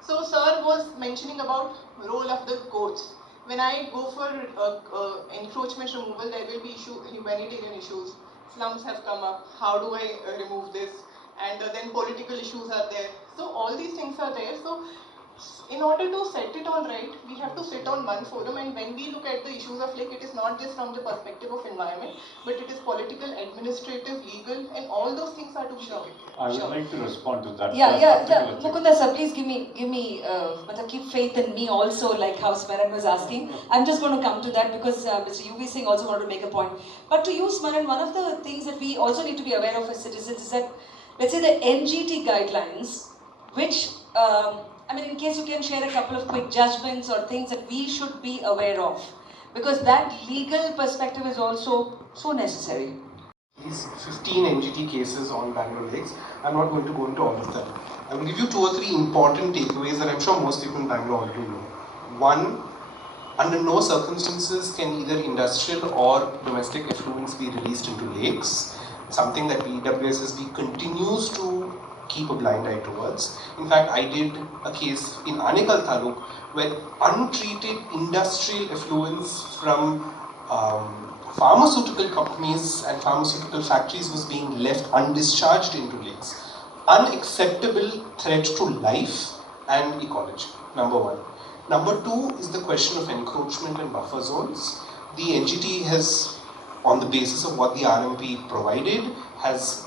So sir was mentioning about role of the courts. When I go for encroachment removal, there will be humanitarian issues. Slums have come up. How do I remove this? And then political issues are there. So all these things are there. So in order to set it all right, we have to sit on one forum, and when we look at the issues of lake, it is not just from the perspective of environment, but it is political, administrative, legal, and all those things are to be looked at. I would like to respond to that. Yeah, particular thing. Mukunda sir, please give me, keep faith in me also, like how Smaran was asking. I'm just going to come to that because Mr. UB Singh also wanted to make a point. But to you, Smaran, one of the things that we also need to be aware of as citizens is that, let's say the NGT guidelines, which, in case you can share a couple of quick judgments or things that we should be aware of, because that legal perspective is also so necessary. These 15 NGT cases on Bangalore lakes, I'm not going to go into all of them. I will give you 2 or 3 important takeaways that I'm sure most people in Bangalore already know. One, under no circumstances can either industrial or domestic effluents be released into lakes, something that BWSSB continues to keep a blind eye towards. In fact, I did a case in Anekal Taluk where untreated industrial effluents from pharmaceutical companies and pharmaceutical factories was being left undischarged into lakes. Unacceptable threat to life and ecology, number one. Number two is the question of encroachment and buffer zones. The NGT has, on the basis of what the RMP provided, has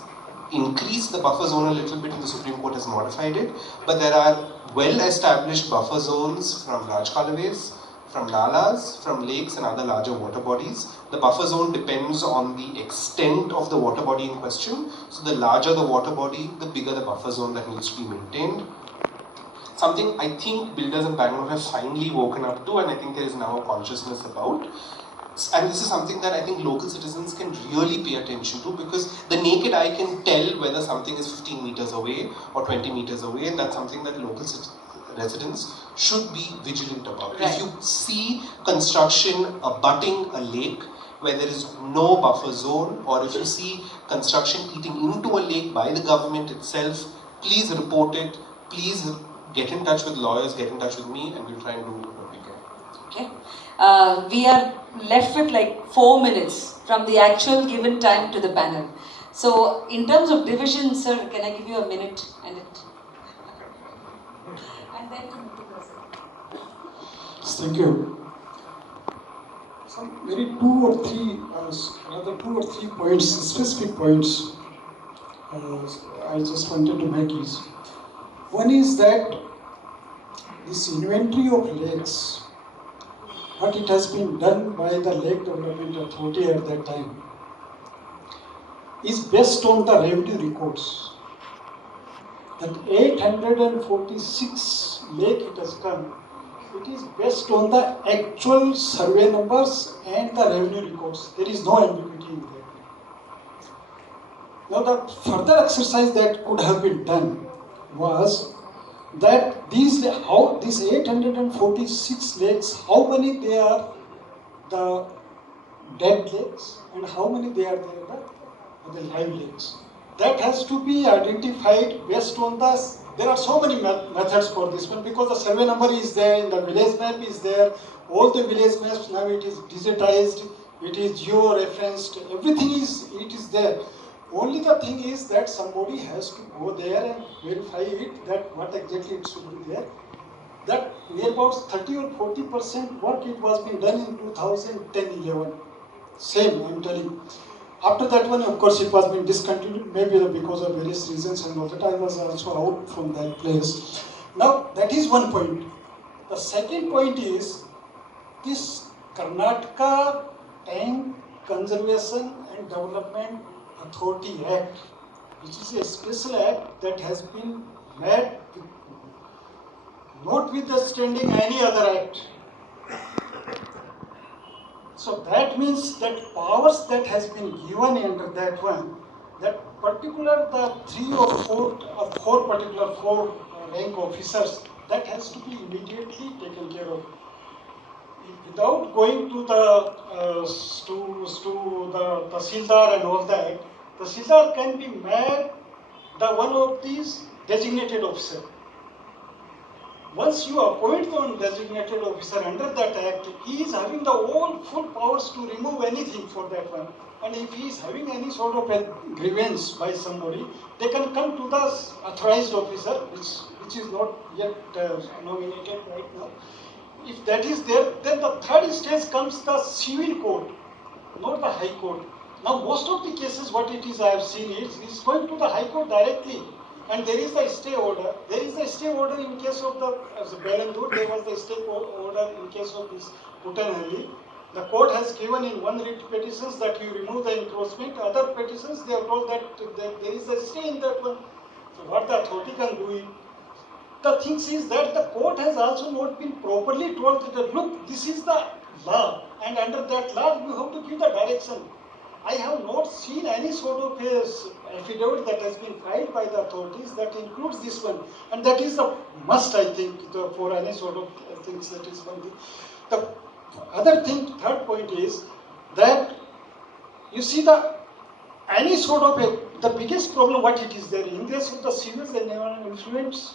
increased the buffer zone a little bit and the Supreme Court has modified it. But there are well-established buffer zones from large colorways, from nalas, from lakes and other larger water bodies. The buffer zone depends on the extent of the water body in question. So the larger the water body, the bigger the buffer zone that needs to be maintained. Something I think builders in Bangalore have finally woken up to, and I think there is now a consciousness about. And this is something that I think local citizens can really pay attention to, because the naked eye can tell whether something is 15 meters away or 20 meters away, and that's something that local residents should be vigilant about. Right. If you see construction abutting a lake where there is no buffer zone, or if you see construction eating into a lake by the government itself, please report it. Please get in touch with lawyers, get in touch with me, and we'll try and do what we can. Okay. We are left with like 4 minutes from the actual given time to the panel. So, in terms of division, sir, can I give you a minute and it? And then to Mukunda, sir. Thank you. Some maybe two or three points, specific points. I just wanted to make is one is that this inventory of lakes, what it has been done by the Lake Development Authority at that time, is based on the revenue records. That 846 lake it has come. It is based on the actual survey numbers and the revenue records. There is no ambiguity in that. Now the further exercise that could have been done was that these 846 lakes, how many they are the dead lakes and how many they are the live lakes. That has to be identified based on there are so many methods for this one, because the survey number is there, the village map is there, all the village maps now it is digitized, it is geo-referenced, everything is there. Only the thing is that somebody has to go there and verify it, that what exactly it should be there. That near about 30 or 40% work it was being done in 2010-11. Same, I am telling you. After that one, of course, it was being discontinued, maybe because of various reasons and all that. I was also out from that place. Now, that is one point. The second point is this Karnataka Tank Conservation and Development Authority Act, which is a special act that has been made notwithstanding any other act. So that means that powers that has been given under that one, that particular the four rank officers, that has to be immediately taken care of. Without going to the Tahsildar and all that, Tahsildar can be made the one of these designated officer. Once you appoint one designated officer under that act, he is having the all full powers to remove anything for that one. And if he is having any sort of a grievance by somebody, they can come to the authorized officer, which is not yet nominated right now. If that is there, then the third stage comes the civil court, not the high court. Now most of the cases what it is I have seen is going to the high court directly. And there is the stay order. There is the stay order in case of the Belandur. There was the stay order in case of this Putanhalli. The court has given in one writ petitions that you remove the encroachment. Other petitions they have told that there is a stay in that one. So what the authority can do is, the thing is that the court has also not been properly told that look, this is the law, and under that law you have to give the direction. I have not seen any sort of affidavit that has been filed by the authorities that includes this one, and that is a must, I think, for any sort of things. That is one thing. The other thing, third point is that you see any sort of the biggest problem what it is there in case of the sewers and influence.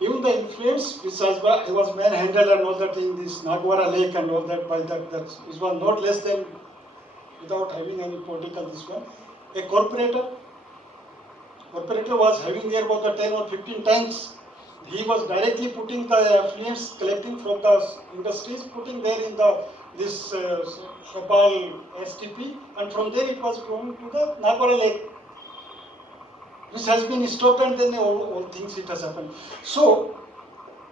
Even the influence which was manhandled and all that in this Nagwara lake and all that by that was not less than, without having any political this one, a corporator was having there about the 10 or 15 tanks. He was directly putting the affluents collecting from the industries, putting there in this Sapal STP, and from there it was going to the Nagwara lake. This has been stopped, and then all things it has happened. So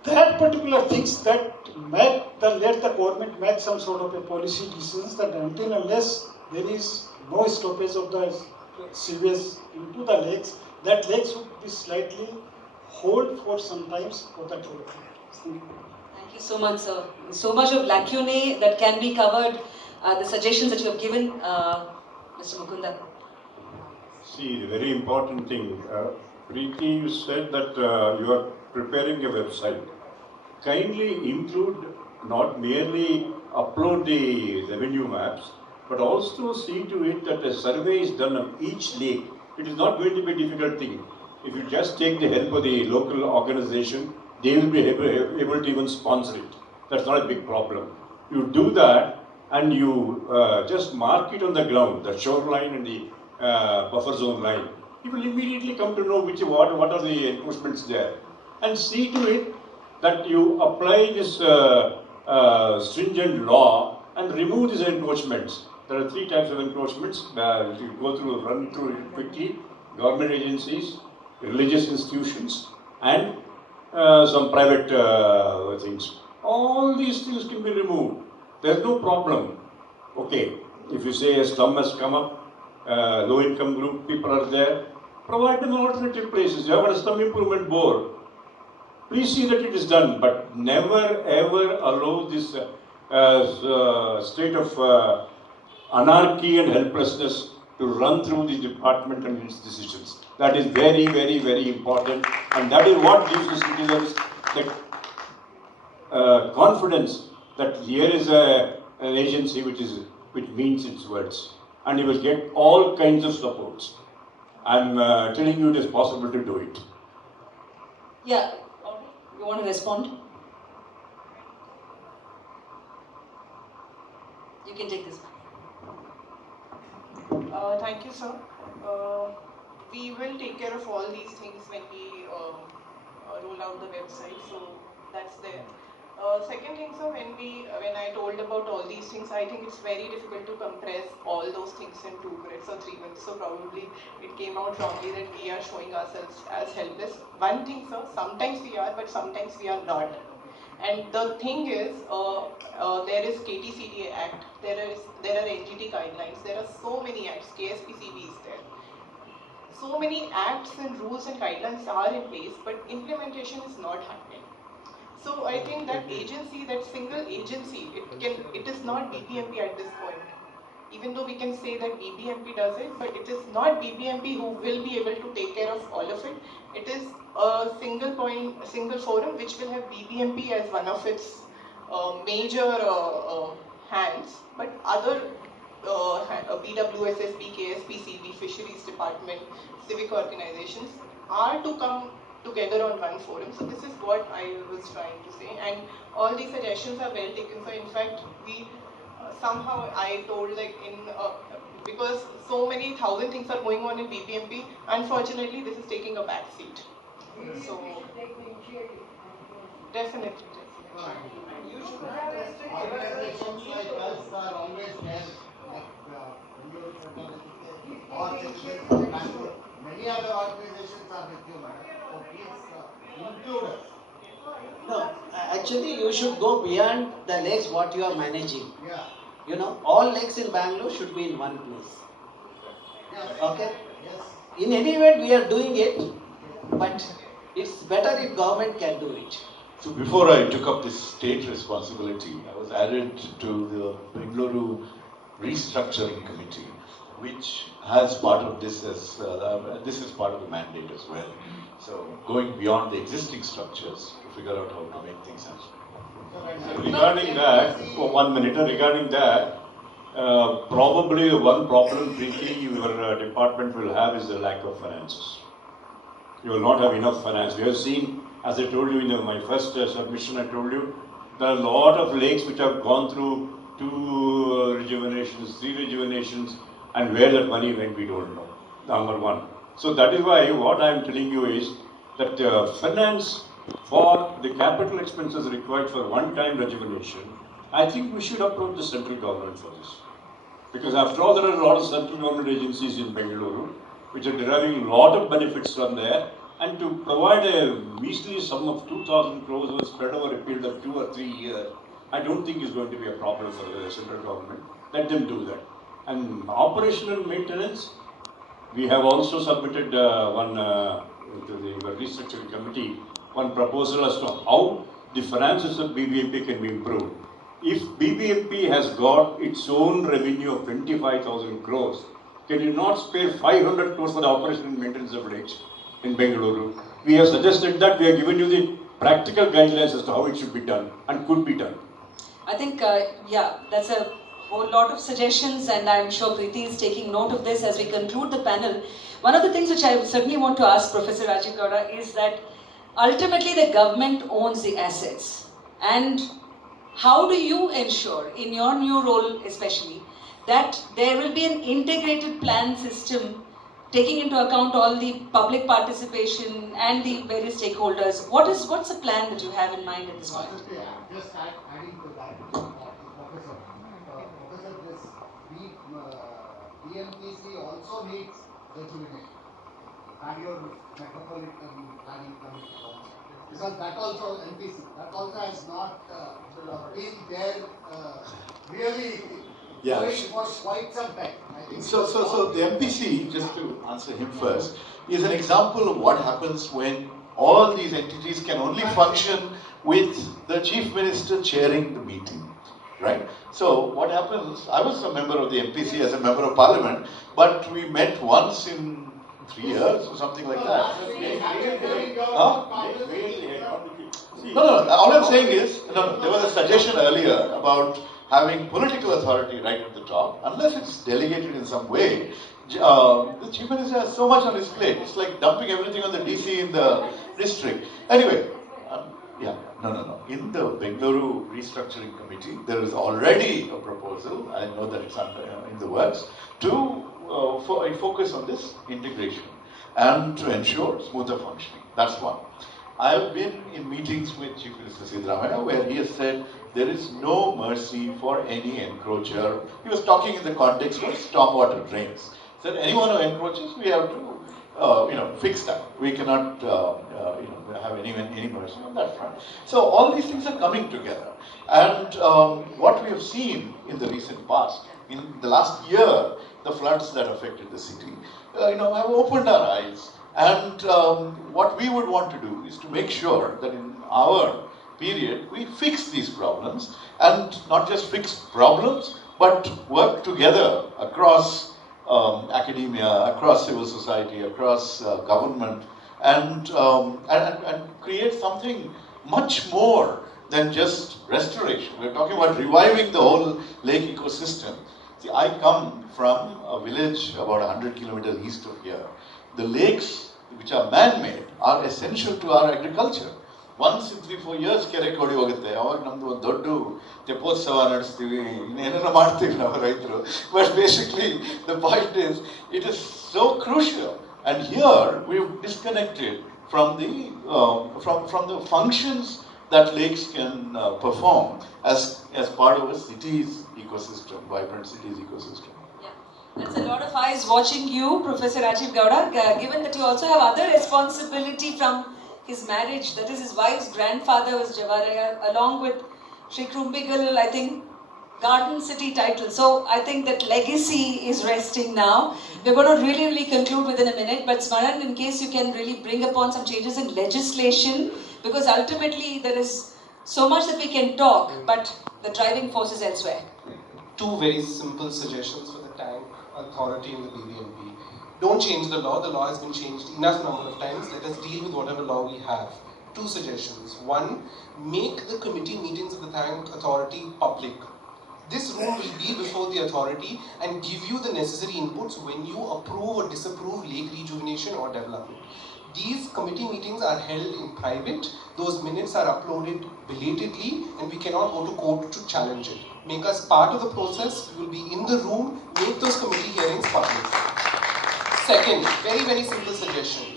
that particular things that let the government make some sort of a policy decisions that until unless there is no stoppage of the sewage into the lakes, that lakes would be slightly hold for some times for the development. Thank you so much, sir. So much of lacunae that can be covered. The suggestions that you have given, Mr. Mukunda. See, the very important thing, Preeti, you said that you are preparing a website. Kindly include, not merely upload the revenue maps, but also see to it that a survey is done of each lake. It is not going to be a difficult thing. If you just take the help of the local organization, they will be able to even sponsor it. That's not a big problem. You do that and you just mark it on the ground, the shoreline and the buffer zone line, you will immediately come to know what are the encroachments there, and see to it that you apply this stringent law and remove these encroachments. There are 3 types of encroachments. You run through it quickly: government agencies, religious institutions, and some private things. All these things can be removed. There is no problem. Okay, if you say a slum has come up, low-income group people are there, provide them alternative places. You have a slum improvement board. Please see that it is done, but never ever allow this state of anarchy and helplessness to run through the department and its decisions. That is very, very, very important, and that is what gives the citizens the confidence that here is an agency which means its words, and you will get all kinds of supports. I'm telling you it is possible to do it. Yeah, you want to respond? You can take this one. Thank you, sir. We will take care of all these things when we roll out the website, so that's there. Second thing, sir, when I told about all these things, I think it's very difficult to compress all those things in 2 minutes or 3 minutes. So probably it came out wrongly that we are showing ourselves as helpless. One thing, sir, sometimes we are, but sometimes we are not. And the thing is, there is KTCDA Act, there are NGT guidelines, there are so many acts, KSPCB is there. So many acts and rules and guidelines are in place, but implementation is not happening. So I think that agency, that single agency, it is not BBMP at this point. Even though we can say that BBMP does it, but it is not BBMP who will be able to take care of all of it. It is a single forum which will have BBMP as one of its major hands, but other BWSSB, KSPCB, Fisheries Department, civic organizations are to come together on one forum. So this is what I was trying to say, and all these suggestions are well taken. So in fact, we somehow I told like because so many thousand things are going on in BBMP, unfortunately this is taking a back seat. So definitely. You should not restrict organizations like us are always there, like Bangalore fraternity, all citizens of Bangalore. Many other organizations are with you, madam. So please include us. No, actually you should go beyond the lakes what you are managing. Yeah. You know, all lakes in Bangalore should be in one place. Yes. Okay? Yes. In any event, we are doing it, but it's better if government can do it. So before I took up this state responsibility, I was added to the Bangalore Restructuring Committee, which has part of this as, this is part of the mandate as well. So going beyond the existing structures to figure out how to make things happen. Regarding that, for 1 minute, regarding that, probably the one problem, Preeti, your department will have is the lack of finances. You will not have enough finance. We have seen, as I told you in my first submission, I told you, there are a lot of lakes which have gone through 2 rejuvenations, 3 rejuvenations, and where that money went, we don't know. Number one. So that is why what I am telling you is that finance for the capital expenses required for one-time rejuvenation, I think we should approach the central government for this. Because after all, there are a lot of central government agencies in Bangalore which are deriving a lot of benefits from there, and to provide a measly sum of 2,000 crores spread over a period of 2 or 3 years, I don't think is going to be a problem for the central government. Let them do that. And operational maintenance, we have also submitted to the restructuring committee one proposal as to how the finances of BBMP can be improved. If BBMP has got its own revenue of 25,000 crores, can you not spare 500 crores for the operation and maintenance of lakes in Bangalore? We have suggested that, we have given you the practical guidelines as to how it should be done and could be done. I think, yeah, that's a whole lot of suggestions, and I'm sure Preeti is taking note of this as we conclude the panel. One of the things which I certainly want to ask Professor Rajiv Gowda is that ultimately the government owns the assets. And how do you ensure, in your new role especially, that there will be an integrated plan system taking into account all the public participation and the various stakeholders. What's the plan that you have in mind at this point? Just adding to that, Professor. Professor, this BMPC also needs rejuvenation. Bangalore Metropolitan Planning Committee also. Because that also, NPC, that also has not been there really going for quite some time. I think So the MPC, just to answer him first, is an example of what happens when all these entities can only function with the chief minister chairing the meeting, right? So what happens, I was a member of the MPC as a member of parliament, but we met once in 3 years or something like that. Huh? No, all I'm saying is, there was a suggestion earlier about having political authority right at the top. Unless it's delegated in some way, the chief minister has so much on his plate. It's like dumping everything on the DC in the district. Anyway, no. In the Bangalore restructuring committee, there is already a proposal, I know that it's in the works, to focus on this integration and to ensure smoother functioning. That's one. I have been in meetings with Chief Minister TVRAMACHANDRA where he has said there is no mercy for any encroacher. He was talking in the context of stormwater drains. He said anyone who encroaches, we have to fix that. We cannot have any mercy on that front. So all these things are coming together. And what we have seen in the recent past, in the last year, the floods that affected the city, have opened our eyes. And what we would want to do is to make sure that in our period we fix these problems, and not just fix problems, but work together across academia, across civil society, across government, and create something much more than just restoration. We're talking about reviving the whole lake ecosystem. See, I come from a village about 100 kilometers east of here. The lakes, which are man-made, are essential to our agriculture. Once in 3-4 years, Kere kodi hogutte. Avag namdu ಒಂದು ದೊಡ್ಡ ತೆಪ್ಪೋತ್ಸವ ನಡೆಸ್ತೀವಿ, ಇನ್ನೇನೇನೋ ಮಾಡ್ತೀವಿ ನಾವು ರೈತರು. But basically, the point is, it is so crucial. And here, we've disconnected from the functions that lakes can perform as part of a city's ecosystem, vibrant city's ecosystem. There's a lot of eyes watching you, Professor Rajiv Gowda, given that you also have other responsibility from his marriage, that is his wife's grandfather was Javaraya, along with Sri Krumbigal, I think, Garden City title. So I think that legacy is resting now. We're going to really conclude within a minute, but Smaran, in case you can really bring upon some changes in legislation, because ultimately there is so much that we can talk, but the driving force is elsewhere. Two very simple suggestions for the tank authority and the BBMP. Don't change the law. The law has been changed enough number of times. Let us deal with whatever law we have. Two suggestions. One, make the committee meetings of the tank authority public. This room will be before the authority and give you the necessary inputs when you approve or disapprove lake rejuvenation or development. These committee meetings are held in private. Those minutes are uploaded belatedly, and we cannot go to court to challenge it. Make us part of the process. We will be in the room. Make those committee hearings public. Second, very simple suggestion.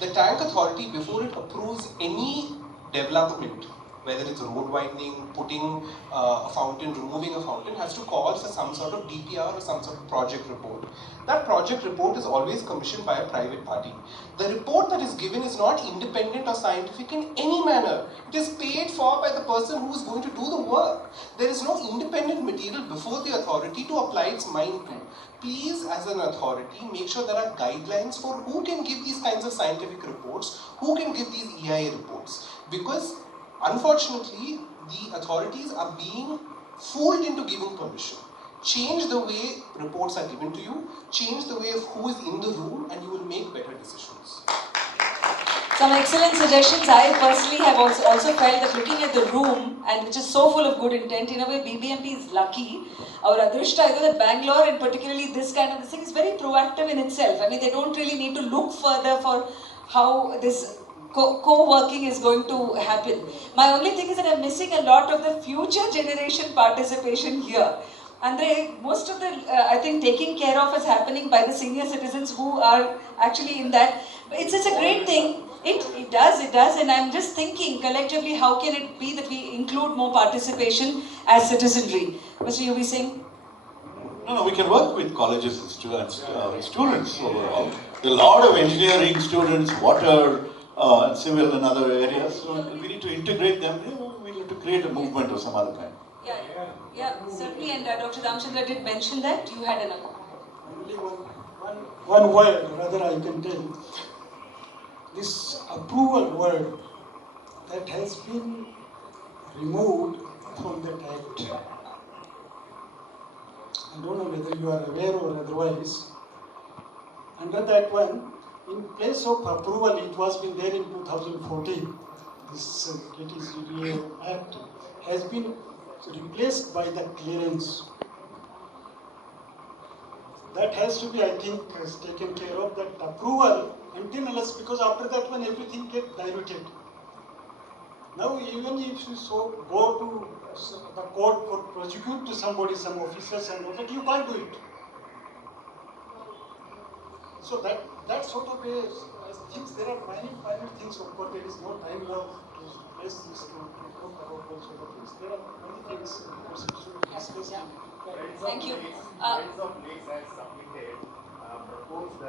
The tank authority, before it approves any development, whether it's road widening, putting a fountain, removing a fountain, has to call for some sort of DPR or some sort of project report. That project report is always commissioned by a private party. The report that is given is not independent or scientific in any manner. It is paid for by the person who is going to do the work. There is no independent material before the authority to apply its mind to. Please, as an authority, make sure there are guidelines for who can give these kinds of scientific reports, who can give these EIA reports. Because unfortunately, the authorities are being fooled into giving permission. Change the way reports are given to you, change the way of who is in the room, and you will make better decisions. Some excellent suggestions. I personally have also felt that looking at the room, and which is so full of good intent, in a way BBMP is lucky. Our adrishta, I know that Bangalore, and particularly this kind of thing, is very proactive in itself. I mean, they don't really need to look further for how this co-working is going to happen. My only thing is that I'm missing a lot of the future generation participation here. Andre, most of the, I think, taking care of is happening by the senior citizens who are actually in that. It's such a great thing. It does. And I'm just thinking collectively, how can it be that we include more participation as citizenry? Mr. U.V. Singh? No, we can work with colleges and students overall. There are a lot of engineering students, water, civil and other areas. So we need to integrate them. We need to create a movement of some other kind. Yeah, certainly. And Dr. Ramachandra did mention that. You had another. Only one word, rather I can tell. This approval word that has been removed from that act. I don't know whether you are aware or otherwise. Under that one, in place of approval, it was been there in 2014. This TVRAMACHANDRA Act has been replaced by the clearance. That has to be, I think, taken care of, that approval until unless, because after that one everything gets diluted. Now even if you go to the court for prosecute to somebody, some officers and all that, you can't do it. So that sort of things, there are minor things, of course there is no time now to place this to talk about all sort of things. There are many things to discuss. Thank you. Friends of Lakes has submitted proposed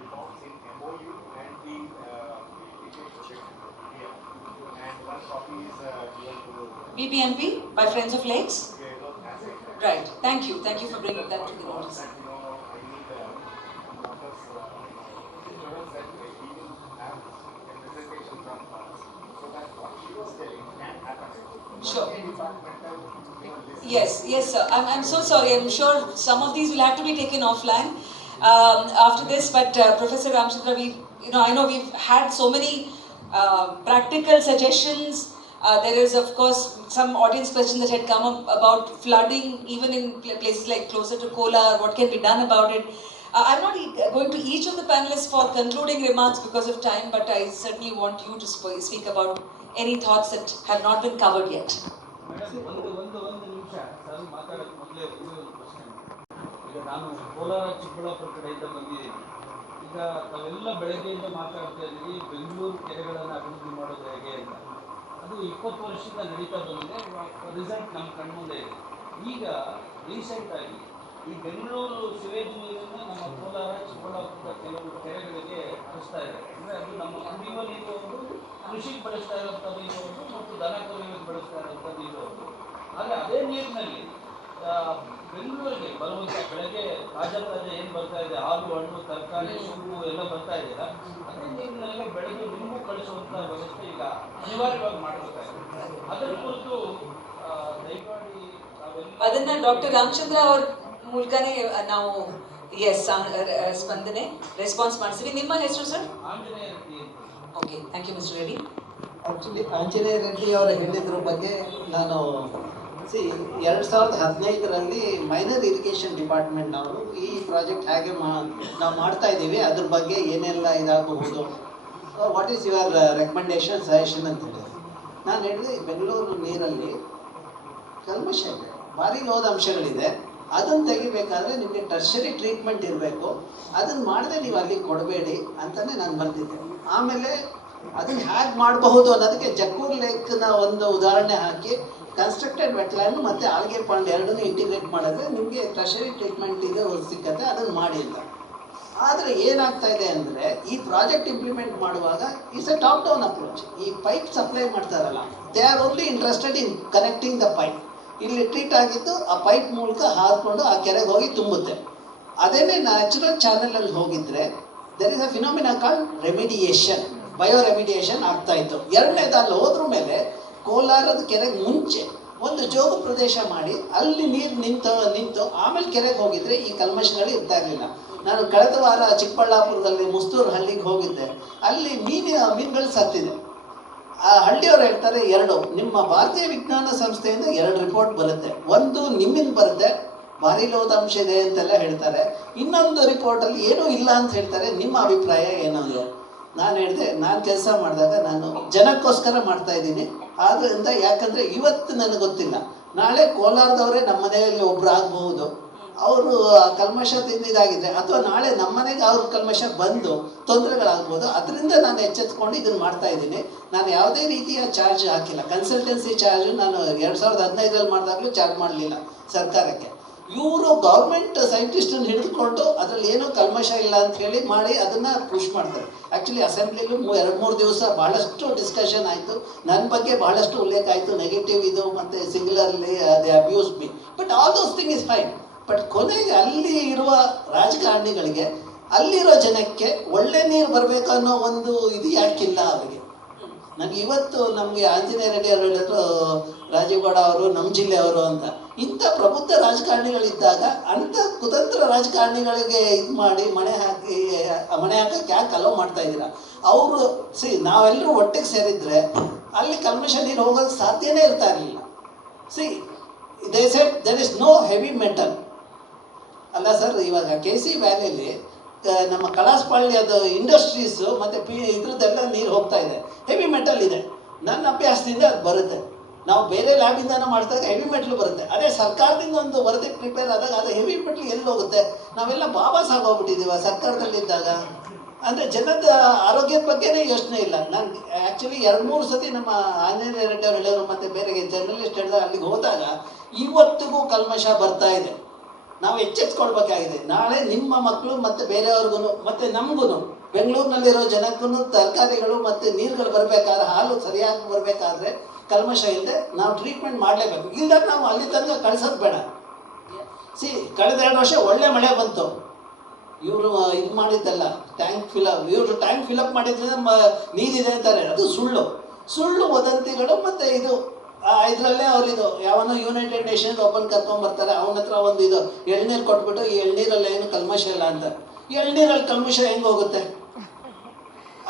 reforms in MOU and the project and one copy is given to BBMP by Friends of Lakes? Right. Thank you for bringing that to the notice. Sure. Yes, sir. I'm so sorry. I'm sure some of these will have to be taken offline after this. But Professor Ramachandra, I know we've had so many practical suggestions. There is, of course, some audience questions that had come up about flooding, even in places like closer to Kolar. What can be done about it? I'm not going to each of the panelists for concluding remarks because of time, but I certainly want you to speak about any thoughts that have not been covered yet. ಒಂದು ನಿಮಿಷ sir ಮಾತಾಡೋಕ್ಕೆ ಮೊದಲೇ ಒಂದು ಪ್ರಶ್ನೆ. ಈಗ ನಾನು ಕೋಲಾರ ಚಿಕ್ಕಬಳ್ಳಾಪುರ ಕಡೆಯಿಂದ ಬಂದಿದ್ದೀನಿ. ಈಗ ತಾವೆಲ್ಲ ಬೆಳಗ್ಗೆಯಿಂದ ಮಾತಾಡ್ತಾ ಇದ್ದೀವಿ ಬೆಂಗಳೂರು ಕೆರೆಗಳನ್ನು ಅಭಿವೃದ್ಧಿ ಮಾಡೋದು ಹೇಗೆ ಅಂತ. ಅದು 20 ವರ್ಷದಿಂದ ನಡೀತಾ ಬಂದಿದೆ. ರಿಸಲ್ಟ್ ನಮ್ಮ ಕಣ್ಮುಂದೆ ಇದೆ. ಈಗ ರೀಸೆಂಟಾಗಿ ಈ ಬೆಂಗಳೂರು ಸಿವೇಜ್ ನೀರನ್ನು ನಮ್ಮ ಕೋಲಾರ ಚಿಕ್ಕಬಳ್ಳಾಪುರದ ಕೆಲವು ಕೆರೆಗಳಿಗೆ ಹರಿಸ್ತಾ ಇದೆ. ಅಂದರೆ ಅದು ನಮ್ಮ ಕುಡಿಯುವ ನೀರು ಒಂದು, ಕೃಷಿಗೆ ಬಳಸ್ತಾ ಇರುವಂಥದ್ದು ಇರೋದು ಮತ್ತು ದನ ಕರುಗಳಿಗೆ ಬಳಸ್ತಾ ಇರುವಂಥದ್ದು ಇರೋದು. ಆದರೆ ಅದೇ ನೀರಿನಲ್ಲಿ ಬೆಂಗಳೂರಿಗೆ ಬರುವಂಥ ಬೆಳಗ್ಗೆ ತಾಜಾ ಏನು ಬರ್ತಾ ಇದೆ, ಹಾಲು ಹಣ್ಣು ತರಕಾರಿ ಸೊಪ್ಪು ಎಲ್ಲ ಬರ್ತಾ ಇದೆಯಲ್ಲ, ಅದೇ ನೀರಿನಲ್ಲೇ ಬೆಳೆದು ನಿಮಗೂ ಕಳಿಸುವಂಥ ವ್ಯವಸ್ಥೆ ಈಗ ಅನಿವಾರ್ಯವಾಗಿ ಮಾಡಬೇಕಾಗಿದೆ. ಅದರ ಕುರಿತು ದಯಮಾಡಿ ಅದನ್ನ ಡಾಕ್ಟರ್ ರಾಮಚಂದ್ರ ಅವ್ರ ಮೂಲಕನೇ ನಾವು ಸ್ಪಂದನೆ ರೆಸ್ಪಾನ್ಸ್ ಮಾಡಿಸ್ತೀವಿ. ನಿಮ್ಮ ಹೆಸರು sir? Anjaneya Reddy. Okay, thank you mister Reddy. Actually Anjaneya Reddy ಅವರು ಹೇಳಿದ್ರ ಬಗ್ಗೆ ನಾನು 2015ರಲ್ಲಿ ಮೈನರ್ ಇರಿಗೇಷನ್ ಡಿಪಾರ್ಟ್ಮೆಂಟ್ನವರು ಈ ಪ್ರಾಜೆಕ್ಟ್ ಹೇಗೆ ನಾವು ಮಾಡ್ತಾ ಇದ್ದೀವಿ, ಅದ್ರ ಬಗ್ಗೆ ಏನೆಲ್ಲ ಇದಾಗಬಹುದು, what is your recommendation suggestion ಅಂತ ಹೇಳಿದೆ. ನಾನು ಹೇಳಿದೆ ಬೆಂಗಳೂರು ನೀರಲ್ಲಿ ಕಲ್ಮಶ ಇದೆ, ಭಾರಿ ಲೋದ ಅಂಶಗಳಿದೆ, ಅದನ್ನು ತೆಗಿಬೇಕಾದ್ರೆ ನಿಮಗೆ ಟರ್ಷರಿ ಟ್ರೀಟ್ಮೆಂಟ್ ಇರಬೇಕು, ಅದನ್ನು ಮಾಡದೆ ನೀವು ಅಲ್ಲಿಗೆ ಕೊಡಬೇಡಿ ಅಂತಲೇ ನಾನು ಬರ್ತಿದ್ದೆ. ಆಮೇಲೆ ಅದನ್ನು ಹೇಗೆ ಮಾಡಬಹುದು ಅನ್ನೋದಕ್ಕೆ ಜಕ್ಕೂರ್ ಲೇಕ್ನ ಒಂದು ಉದಾಹರಣೆ ಹಾಕಿ ಕನ್ಸ್ಟ್ರಕ್ಟೆಡ್ ವೆಟ್ಲ್ಯಾಂಡ್ ಮತ್ತು ಆಲ್ಗೆ ಪಾಂಡ್ ಎರಡನ್ನೂ ಇಂಟಿಗ್ರೇಟ್ ಮಾಡಿದ್ರೆ ನಿಮಗೆ ಟರ್ಷರಿ ಟ್ರೀಟ್ಮೆಂಟ್ ಇದೆ ಸಿಕ್ಕತ್ತೆ, ಅದನ್ನು ಮಾಡಿ ಅಂತ. ಆದರೆ ಏನಾಗ್ತಾ ಇದೆ ಅಂದರೆ ಈ ಪ್ರಾಜೆಕ್ಟ್ ಇಂಪ್ಲಿಮೆಂಟ್ ಮಾಡುವಾಗ it's A top down approach. ಈ ಪೈಪ್ ಸಪ್ಲೈ ಮಾಡ್ತಾರಲ್ಲ, they are only interested in connecting the pipe. ಇಲ್ಲಿ ಟ್ರೀಟ್ ಆಗಿದ್ದು ಆ ಪೈಪ್ ಮೂಲಕ ಹಾರಿಕೊಂಡು ಆ ಕೆರೆಗೆ ಹೋಗಿ ತುಂಬುತ್ತೆ. ಅದೇನೇ ನ್ಯಾಚುರಲ್ ಚಾನಲಲ್ಲಿ ಹೋಗಿದ್ರೆ there is a phenomena called remediation, bio remediation ಆಗ್ತಾ ಇತ್ತು. ಎರಡನೇದು ಅಲ್ಲಿ ಹೋದ್ರ ಮೇಲೆ ಕೋಲಾರದ ಕೆರೆಗೆ ಮುಂಚೆ ಒಂದು ಜೋಗು ಪ್ರದೇಶ ಮಾಡಿ ಅಲ್ಲಿ ನೀರು ನಿಂತು ಆಮೇಲೆ ಕೆರೆಗೆ ಹೋಗಿದ್ರೆ ಈ ಕಲ್ಮಶಗಳು ಇರ್ತಾ ಇರಲಿಲ್ಲ. ನಾನು ಕಳೆದ ವಾರ ಚಿಕ್ಕಬಳ್ಳಾಪುರದಲ್ಲಿ ಮುಸ್ತೂರು ಹಳ್ಳಿಗೆ ಹೋಗಿದ್ದೆ, ಅಲ್ಲಿ ಮೀನುಗಳು ಸತ್ತಿದೆ. ಆ ಹಳ್ಳಿಯವರು ಹೇಳ್ತಾರೆ, ನಿಮ್ಮ ಭಾರತೀಯ ವಿಜ್ಞಾನ ಸಂಸ್ಥೆಯಿಂದ 2 ರಿಪೋರ್ಟ್ ಬರುತ್ತೆ, ಒಂದು ನಿಮ್ಮಿಂದ ಬರುತ್ತೆ ಭಾರಿ ಲೋಧಾಂಶ ಇದೆ ಅಂತೆಲ್ಲ ಹೇಳ್ತಾರೆ, ಇನ್ನೊಂದು ರಿಪೋರ್ಟಲ್ಲಿ ಏನೂ ಇಲ್ಲ ಅಂತ ಹೇಳ್ತಾರೆ, ನಿಮ್ಮ ಅಭಿಪ್ರಾಯ ಏನದು? ನಾನು ಹೇಳಿದೆ, ನಾನು ಕೆಲಸ ಮಾಡಿದಾಗ ನಾನು ಜನಕ್ಕೋಸ್ಕರ ಮಾಡ್ತಾ ಇದ್ದೀನಿ, ಆದ್ದರಿಂದ ಯಾಕಂದರೆ ಇವತ್ತು ನನಗೆ ಗೊತ್ತಿಲ್ಲ ನಾಳೆ ಕೋಲಾರದವರೇ ನಮ್ಮ ಮನೆಯಲ್ಲಿ ಒಬ್ರು ಆಗಬಹುದು, ಅವರು ಕಲ್ಮಶ ತಿಂದಿದ್ದಾಗಿದ್ರೆ, ಅಥವಾ ನಾಳೆ ನಮ್ಮ ಮನೆಗೆ ಅವ್ರ ಕಲ್ಮಶ ಬಂದು ತೊಂದರೆಗಳಾಗ್ಬೋದು. ಅದರಿಂದ ನಾನು ಎಚ್ಚೆತ್ಕೊಂಡು ಇದನ್ನು ಮಾಡ್ತಾ ಇದ್ದೀನಿ. ನಾನು ಯಾವುದೇ ರೀತಿಯ ಚಾರ್ಜ್ ಹಾಕಿಲ್ಲ. ಕನ್ಸಲ್ಟೆನ್ಸಿ ಚಾರ್ಜ್ ನಾನು 2015 ಮಾಡಿದಾಗಲೂ ಚಾರ್ಜ್ ಮಾಡಲಿಲ್ಲ ಸರ್ಕಾರಕ್ಕೆ. ಇವರು ಗೌರ್ಮೆಂಟ್ ಸೈಂಟಿಸ್ಟನ್ನು ಹಿಡಿದುಕೊಂಡು ಅದರಲ್ಲಿ ಏನೂ ಕಲ್ಮಶ ಇಲ್ಲ ಅಂತ ಹೇಳಿ ಮಾಡಿ ಅದನ್ನು ಪುಷ್ ಮಾಡ್ತಾರೆ. ಆ್ಯಕ್ಚುಲಿ ಅಸೆಂಬ್ಲಿಲೂ 2-3 ದಿವಸ ಭಾಳಷ್ಟು ಡಿಸ್ಕಷನ್ ಆಯಿತು. ನನ್ನ ಬಗ್ಗೆ ಭಾಳಷ್ಟು ಉಲ್ಲೇಖ ಆಯಿತು, ನೆಗೆಟಿವ್ ಇದು ಮತ್ತು singularly they abuse me. But all those thing is fine. But ಕೊನೆಗೆ ಅಲ್ಲಿ ಇರುವ ರಾಜಕಾರಣಿಗಳಿಗೆ, ಅಲ್ಲಿರೋ ಜನಕ್ಕೆ ಒಳ್ಳೆ ನೀರು ಬರಬೇಕು ಅನ್ನೋ ಒಂದು ಇದು ಯಾಕಿಲ್ಲ ಅವರಿಗೆ. ನನಗೆ ಇವತ್ತು ನಮಗೆ ಆಂಜನೇಯ ರೆಡ್ಡಿ ಅವರು ಹೇಳಿದ್ರು, ರಾಜೀವ್ ಗೌಡ ಅವರು ನಮ್ಮ ಜಿಲ್ಲೆಯವರು ಅಂತ. ಇಂಥ ಪ್ರಬುದ್ಧ ರಾಜಕಾರಣಿಗಳಿದ್ದಾಗ ಅಂಥ ಕುತಂತ್ರ ರಾಜಕಾರಣಿಗಳಿಗೆ ಇದು ಮಾಡಿ ಮಣೆ ಹಾಕಕ್ಕೆ ಯಾಕೆ ಅಲೋ ಮಾಡ್ತಾ ಇದ್ದೀರಾ? ಅವರು ನಾವೆಲ್ಲರೂ ಒಟ್ಟಿಗೆ ಸೇರಿದ್ರೆ ಅಲ್ಲಿ ಕಲ್ಮಶ ನೀರು ಹೋಗೋಕ್ಕೆ ಸಾಧ್ಯನೇ ಇರ್ತಾ ಇರಲಿಲ್ಲ. They said there is no heavy metal. ಅಲ್ಲ ಸರ್, ಇವಾಗ KC ವ್ಯಾಲಿಯಲ್ಲಿ ನಮ್ಮ ಕಳಾಸಪಾಳ್ಯದ ಇಂಡಸ್ಟ್ರೀಸು ಮತ್ತು ಇದ್ರದ್ದೆಲ್ಲ ನೀರು ಹೋಗ್ತಾ ಇದೆ, ಹೆವಿ ಮೆಟಲ್ ಇದೆ. ನನ್ನ ಅಭ್ಯಾಸದಿಂದ ಅದು ಬರುತ್ತೆ. ನಾವು ಬೇರೆ ಲ್ಯಾಬಿಂದನೂ ಮಾಡಿದಾಗ ಹೆವಿ ಮೆಟ್ಲು ಬರುತ್ತೆ. ಅದೇ ಸರ್ಕಾರದಿಂದ ಒಂದು ವರದಿ ಪ್ರಿಪೇರ್ ಆದಾಗ ಅದು ಹೆವಿ ಮೆಟ್ಲು ಎಲ್ಲಿ ಹೋಗುತ್ತೆ? ನಾವೆಲ್ಲ ಬಾಬಾಸ್ ಆಗೋಗ್ಬಿಟ್ಟಿದ್ದೀವ ಸರ್ಕಾರದಲ್ಲಿದ್ದಾಗ. ಅಂದರೆ ಜನದ ಆರೋಗ್ಯದ ಬಗ್ಗೆನೇ ಯೋಚನೆ ಇಲ್ಲ. ನಾನು ಆ್ಯಕ್ಚುಲಿ 2-3 ಸತಿ ನಮ್ಮ ಆಂಜನೇಯ ರೆಡ್ಡಿ ಅವರು ಹೇಳಿದ್ರು ಮತ್ತು ಬೇರೆ ಜರ್ನಲಿಸ್ಟ್ ಹೇಳಿದಾಗ ಅಲ್ಲಿಗೆ ಹೋದಾಗ ಇವತ್ತಿಗೂ ಕಲ್ಮಶ ಬರ್ತಾ ಇದೆ. ನಾವು ಎಚ್ಚೆತ್ಕೊಳ್ಬೇಕಾಗಿದೆ. ನಾಳೆ ನಿಮ್ಮ ಮಕ್ಕಳು ಮತ್ತು ಬೇರೆಯವ್ರಿಗೂ ಮತ್ತು ನಮಗೂ, ಬೆಂಗಳೂರಿನಲ್ಲಿರೋ ಜನಕ್ಕೂ ತರಕಾರಿಗಳು ಮತ್ತು ನೀರುಗಳು ಬರಬೇಕಾದ್ರೆ, ಹಾಲು ಸರಿಯಾಗಿ ಬರಬೇಕಾದ್ರೆ ಕಲ್ಮಶ ಇಲ್ಲದೆ ನಾವು ಟ್ರೀಟ್ಮೆಂಟ್ ಮಾಡಲೇಬೇಕು. ಇಲ್ದಾಗ ನಾವು ಅಲ್ಲಿ ತನಕ ಕಳ್ಸೋದು ಬೇಡ. ಕಳೆದ 2 ವರ್ಷ ಒಳ್ಳೆ ಮಳೆ ಬಂತು. ಇವರು ಇದು ಮಾಡಿದ್ದಲ್ಲ, ಇವರು ಟ್ಯಾಂಕ್ ಫಿಲಪ್ ಮಾಡಿದ್ರಿಂದ ನೀರಿದೆ ಅಂತಾರೆ. ಅದು ಸುಳ್ಳು ವದಂತಿಗಳು. ಮತ್ತು ಇದರಲ್ಲೇ ಅವರಿದು ಯಾವನೋ ಯುನೈಟೆಡ್ ನೇಷನ್ಸ್ ಒಬ್ಬನ ಕರ್ಕೊಂಬರ್ತಾರೆ, ಅವನ ಹತ್ರ ಒಂದು ಎಳ್ನೀರು ಕೊಟ್ಬಿಟ್ಟು ಈ ಎಳ್ನೀರಲ್ಲಿ ಏನು ಕಲ್ಮಶ ಇಲ್ಲ ಅಂತ. ಎಳ್ನೀರಲ್ಲಿ ಕಲ್ಮಶ ಹೆಂಗೆ ಹೋಗುತ್ತೆ?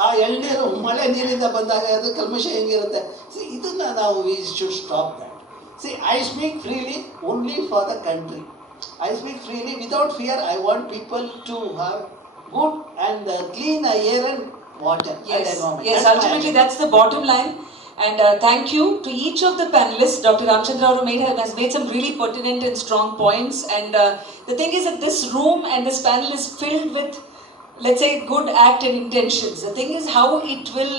ಆ ಎಳ್ನೀರು ಮಳೆ ನೀರಿಂದ ಬಂದಾಗ ಅದು ಕಲ್ಮಶ ಹೆಂಗಿರುತ್ತೆ? ಇದನ್ನು ನಾವು we should stop that. I speak freely only for the country. I speak freely without fear. I want people to have good and clean air and water. Yes, and environment. yes. Ultimately, that's the bottom line. And thank you to each of the panelists. Dr. Ramachandra has made some really pertinent and strong points. And the thing is that this room and this panel is filled with, let's say, good act and intentions. The thing is how it will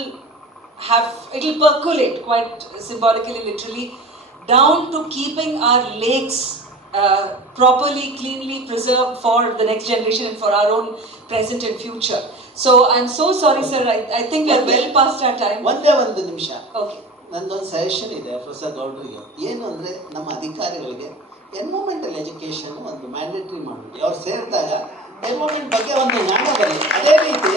percolate quite symbolically, literally, down to keeping our lakes properly, cleanly preserved for the next generation and for our own present and future. So I'm so sorry, sir. I think we are well past our time. ಒಂದು ನಿಮಿಷ. Okay. ನಂದೊಂದು suggestion ಇದೆ professor ಗೌಡ್ರಿಗೆ. ಏನು ಅಂದರೆ, ನಮ್ಮ ಅಧಿಕಾರಿಗಳಿಗೆ environmental education ಒಂದು ಮ್ಯಾಂಡೇಟ್ರಿ ಮಾಡಿಬಿಟ್ಟು ಅವ್ರು ಸೇರಿದಾಗ ಎನ್ವೈರನ್ಮೆಂಟ್ ಬಗ್ಗೆ ಒಂದು ಜ್ಞಾನ ಬರಲಿ. ಅದೇ ರೀತಿ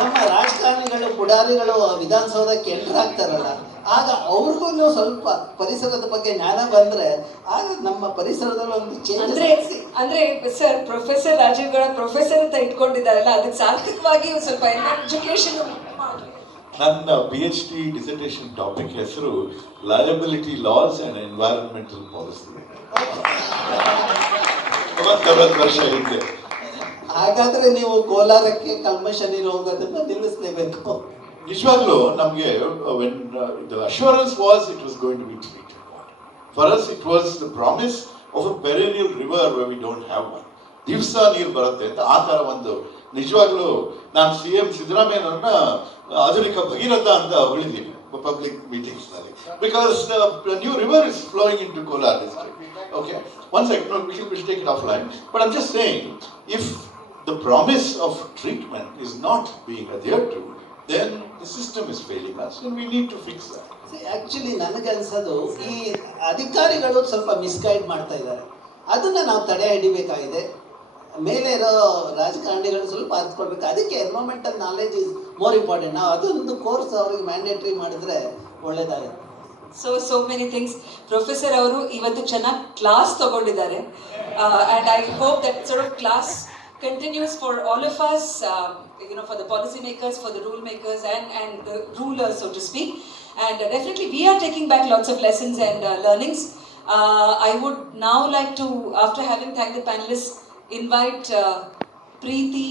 ನಮ್ಮ ರಾಜಕಾರಣಿಗಳು, ಪುಡಾರಿಗಳು ವಿಧಾನಸೌಧಕ್ಕೆ ಎಂಟ್ರಾಗ್ತಾರಲ್ಲ, ಆಗ ಅವ್ರಿಗೂ ಸ್ವಲ್ಪ ಪರಿಸರದ ಬಗ್ಗೆ ಜ್ಞಾನ ಬಂದರೆ ಆಗ ನಮ್ಮ ಪರಿಸರದಲ್ಲಿ ಒಂದು ಚೇಂಜ್. ಅಂದ್ರೆ sir, professor Rajeev Gowda professor ಅಂತ ಇಟ್ಕೊಂಡಿದ್ದಾರಲ್ಲ, ಅದಕ್ಕೆ ಸಾರ್ಥಕವಾಗಿ ಸ್ವಲ್ಪ ಎಜುಕೇಶನ್. ನನ್ನ PhD ಡಿಸರ್ಟೇಷನ್ ಟಾಪಿಕ್ ಹೆಸರು liability laws and environmental policy. 40 ವರ್ಷ ಹಿಂದೆ. ಹಾಗಾದ್ರೆ ನೀವು ಕೋಲಾರಕ್ಕೆ ಕಲ್ಮಶ ನೀರು ಹೋಗೋದನ್ನ ನಿಲ್ಲಿಸಲೇಬೇಕು. ನಿಜವಾಗ್ಲೂ ನಮಗೆ when the assurance was it was going to be treated water. For us it was the promise of a perennial river where we don't have one. ದಿವಸ ನೀರು ಬರುತ್ತೆ ಅಂತ ಆ ಥರ ಒಂದು ನಿಜವಾಗ್ಲೂ ನಾನು CM ಸಿದ್ದರಾಮಯ್ಯನವ್ರನ್ನ ಆಧುನಿಕ ಭಗೀರಥ ಅಂತ ಹೊಗಳಿದ್ದೀನಿ ಪಬ್ಲಿಕ್ ಮೀಟಿಂಗ್ಸ್ನಲ್ಲಿ. Because the new river is flowing into Kolar district. Okay, one second, no, we'll take it offline. But I'm just saying, if the promise of treatment is not being adhered to, then the system is failing us and we need to fix that. Actually ನನಗನ್ಸೋದು ಈ ಅಧಿಕಾರಿಗಳು ಸ್ವಲ್ಪ misguide ಮಾಡ್ತಾ ಇದ್ದಾರೆ. ಅದನ್ನು ನಾವು ತಡೆ ಹಿಡಿಬೇಕಾಗಿದೆ. ಮೇಲೆ ಇರೋ ರಾಜಕಾರಣಿಗಳು ಸ್ವಲ್ಪ ಅರ್ಥಕೊಳ್ಬೇಕು. ಅದಕ್ಕೆ environmental knowledge is more important. ನಾವು ಅದೊಂದು ಕೋರ್ಸ್ ಅವ್ರಿಗೆ ಮ್ಯಾಂಡೇಟ್ರಿ ಮಾಡಿದ್ರೆ ಒಳ್ಳೇದಾಗುತ್ತೆ. So many things. ಪ್ರೊಫೆಸರ್ ಅವರು ಇವತ್ತು ಚೆನ್ನಾಗಿ ಕ್ಲಾಸ್ ತಗೊಂಡಿದ್ದಾರೆ. And I hope that sort of class continues for all of us, for the policy makers, for the rule makers and the rulers, so to speak. And definitely we are taking back lots of lessons and learnings. I would now like to, after having thanked the panelists, invite Preeti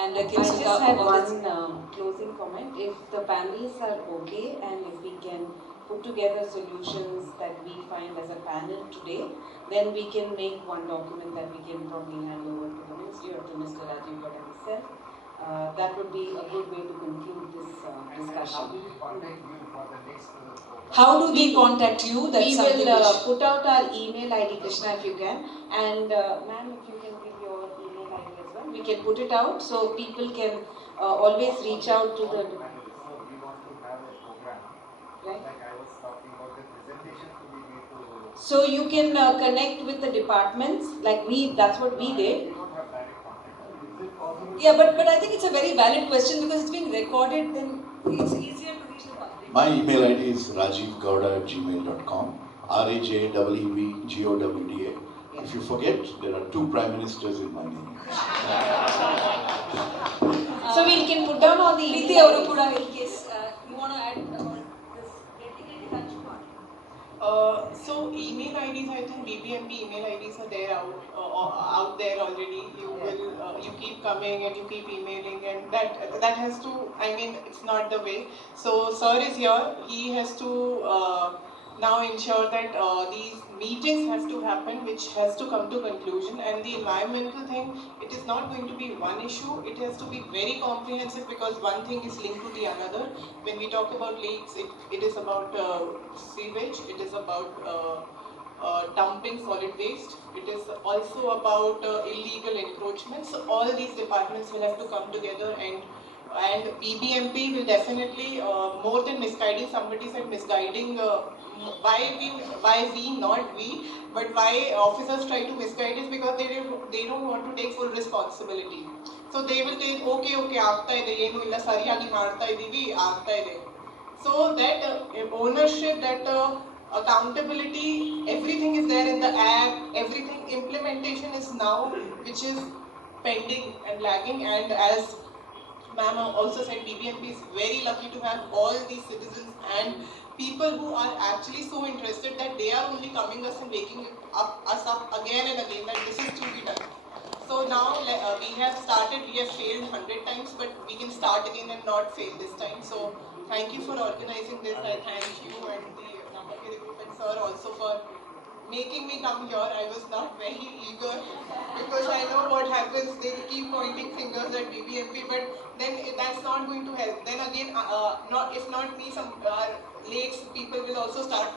and I just had one closing comment. If the panelists are okay and if we can put together solutions that we find as a panel today, then we can make one document that we can probably hand over to the ministry or to Mr. Rajiv Gowda himself. That would be a good way to conclude this discussion. How do we contact you? That's We something will which... put out our email ID, Krishna, if you can. And ma'am, if you can give your email ID as well. We can put it out so people can always reach out to the... We want to have a program. Right. Like I was talking about the presentation to be made to... So you can connect with the departments, like that's what we did. We don't have direct contact. Is it possible? Yeah, but I think it's a very valid question because it's being recorded, then it's easier to reach the public. My email ID is rajivgowda@gmail.com. RAJEVGOWDA. If you forget, there are 2 prime ministers in my name. So we can put down all the Preeti email avaru IDs. kuda in case you want to add about this getting in touch part. So email IDs, I think BBMP email IDs are there out there already. You keep coming and you keep emailing, and that has to. I mean, it's not the way. So sir is here. He has to now ensure that these meetings have to happen, which has to come to conclusion. And the environmental thing, it is not going to be one issue. It has to be very comprehensive because one thing is linked to the another. When we talk about lakes, it is about sewage. It is about dumping solid waste. It is also about illegal encroachments. So all these departments will have to come together, and BBMP will definitely, more than misguiding, somebody said misguiding, why we, not we, but why officers try to misguide is because they don't want to take full responsibility. So they will take, okay, ಆಗ್ತಾ ಇದೆ, ಏನು ಇಲ್ಲ, ಸರಿಯಾಗಿ ಮಾಡ್ತಾ ಇದೀವಿ, ಆಗ್ತಾ ಇದೆ. So that ownership, that accountability, everything is there in the act, everything, implementation is now, which is pending and lagging. And as ma'am also said, BBMP is very lucky to have all these citizens and people who are actually so interested that they are only coming us and waking us up again and again that this is to be done. So now we have started, we have failed 100 times, but we can start again and not fail this time. So thank you for organizing this. I thank you and the Namma Kere group and sir also for making me come here. I was not very eager because I know what happens. They keep pointing fingers at BBMP, but then that's not going to help. Then again, if not me, some lakes people will also start,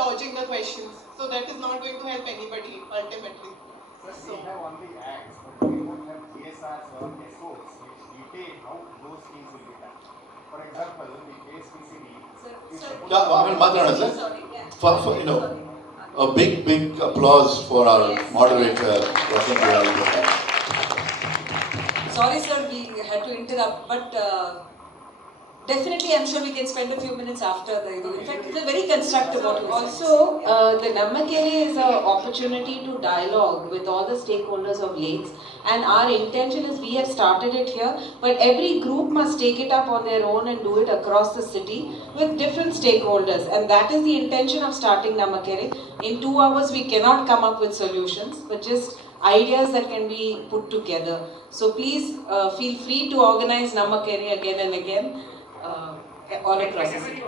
dodging the questions. So that is not going to help anybody ultimately. So we have only acts, but we don't have GSRs or SOs which detail how those things will be done. For example, the KSPCB. Yeah, I mean, Madhurana, sir. For a big applause for our moderator. Sorry, sir, we had to interrupt, but definitely I'm sure we can spend a few minutes after the... In fact, it's a very constructive what you said. Also, the Namma Kere is an opportunity to dialogue with all the stakeholders of lakes, and our intention is we have started it here, but every group must take it up on their own and do it across the city with different stakeholders, and that is the intention of starting Namma Kere. In 2 hours we cannot come up with solutions, but just ideas that can be put together. So please feel free to organize Namma Kere again and again all across the city.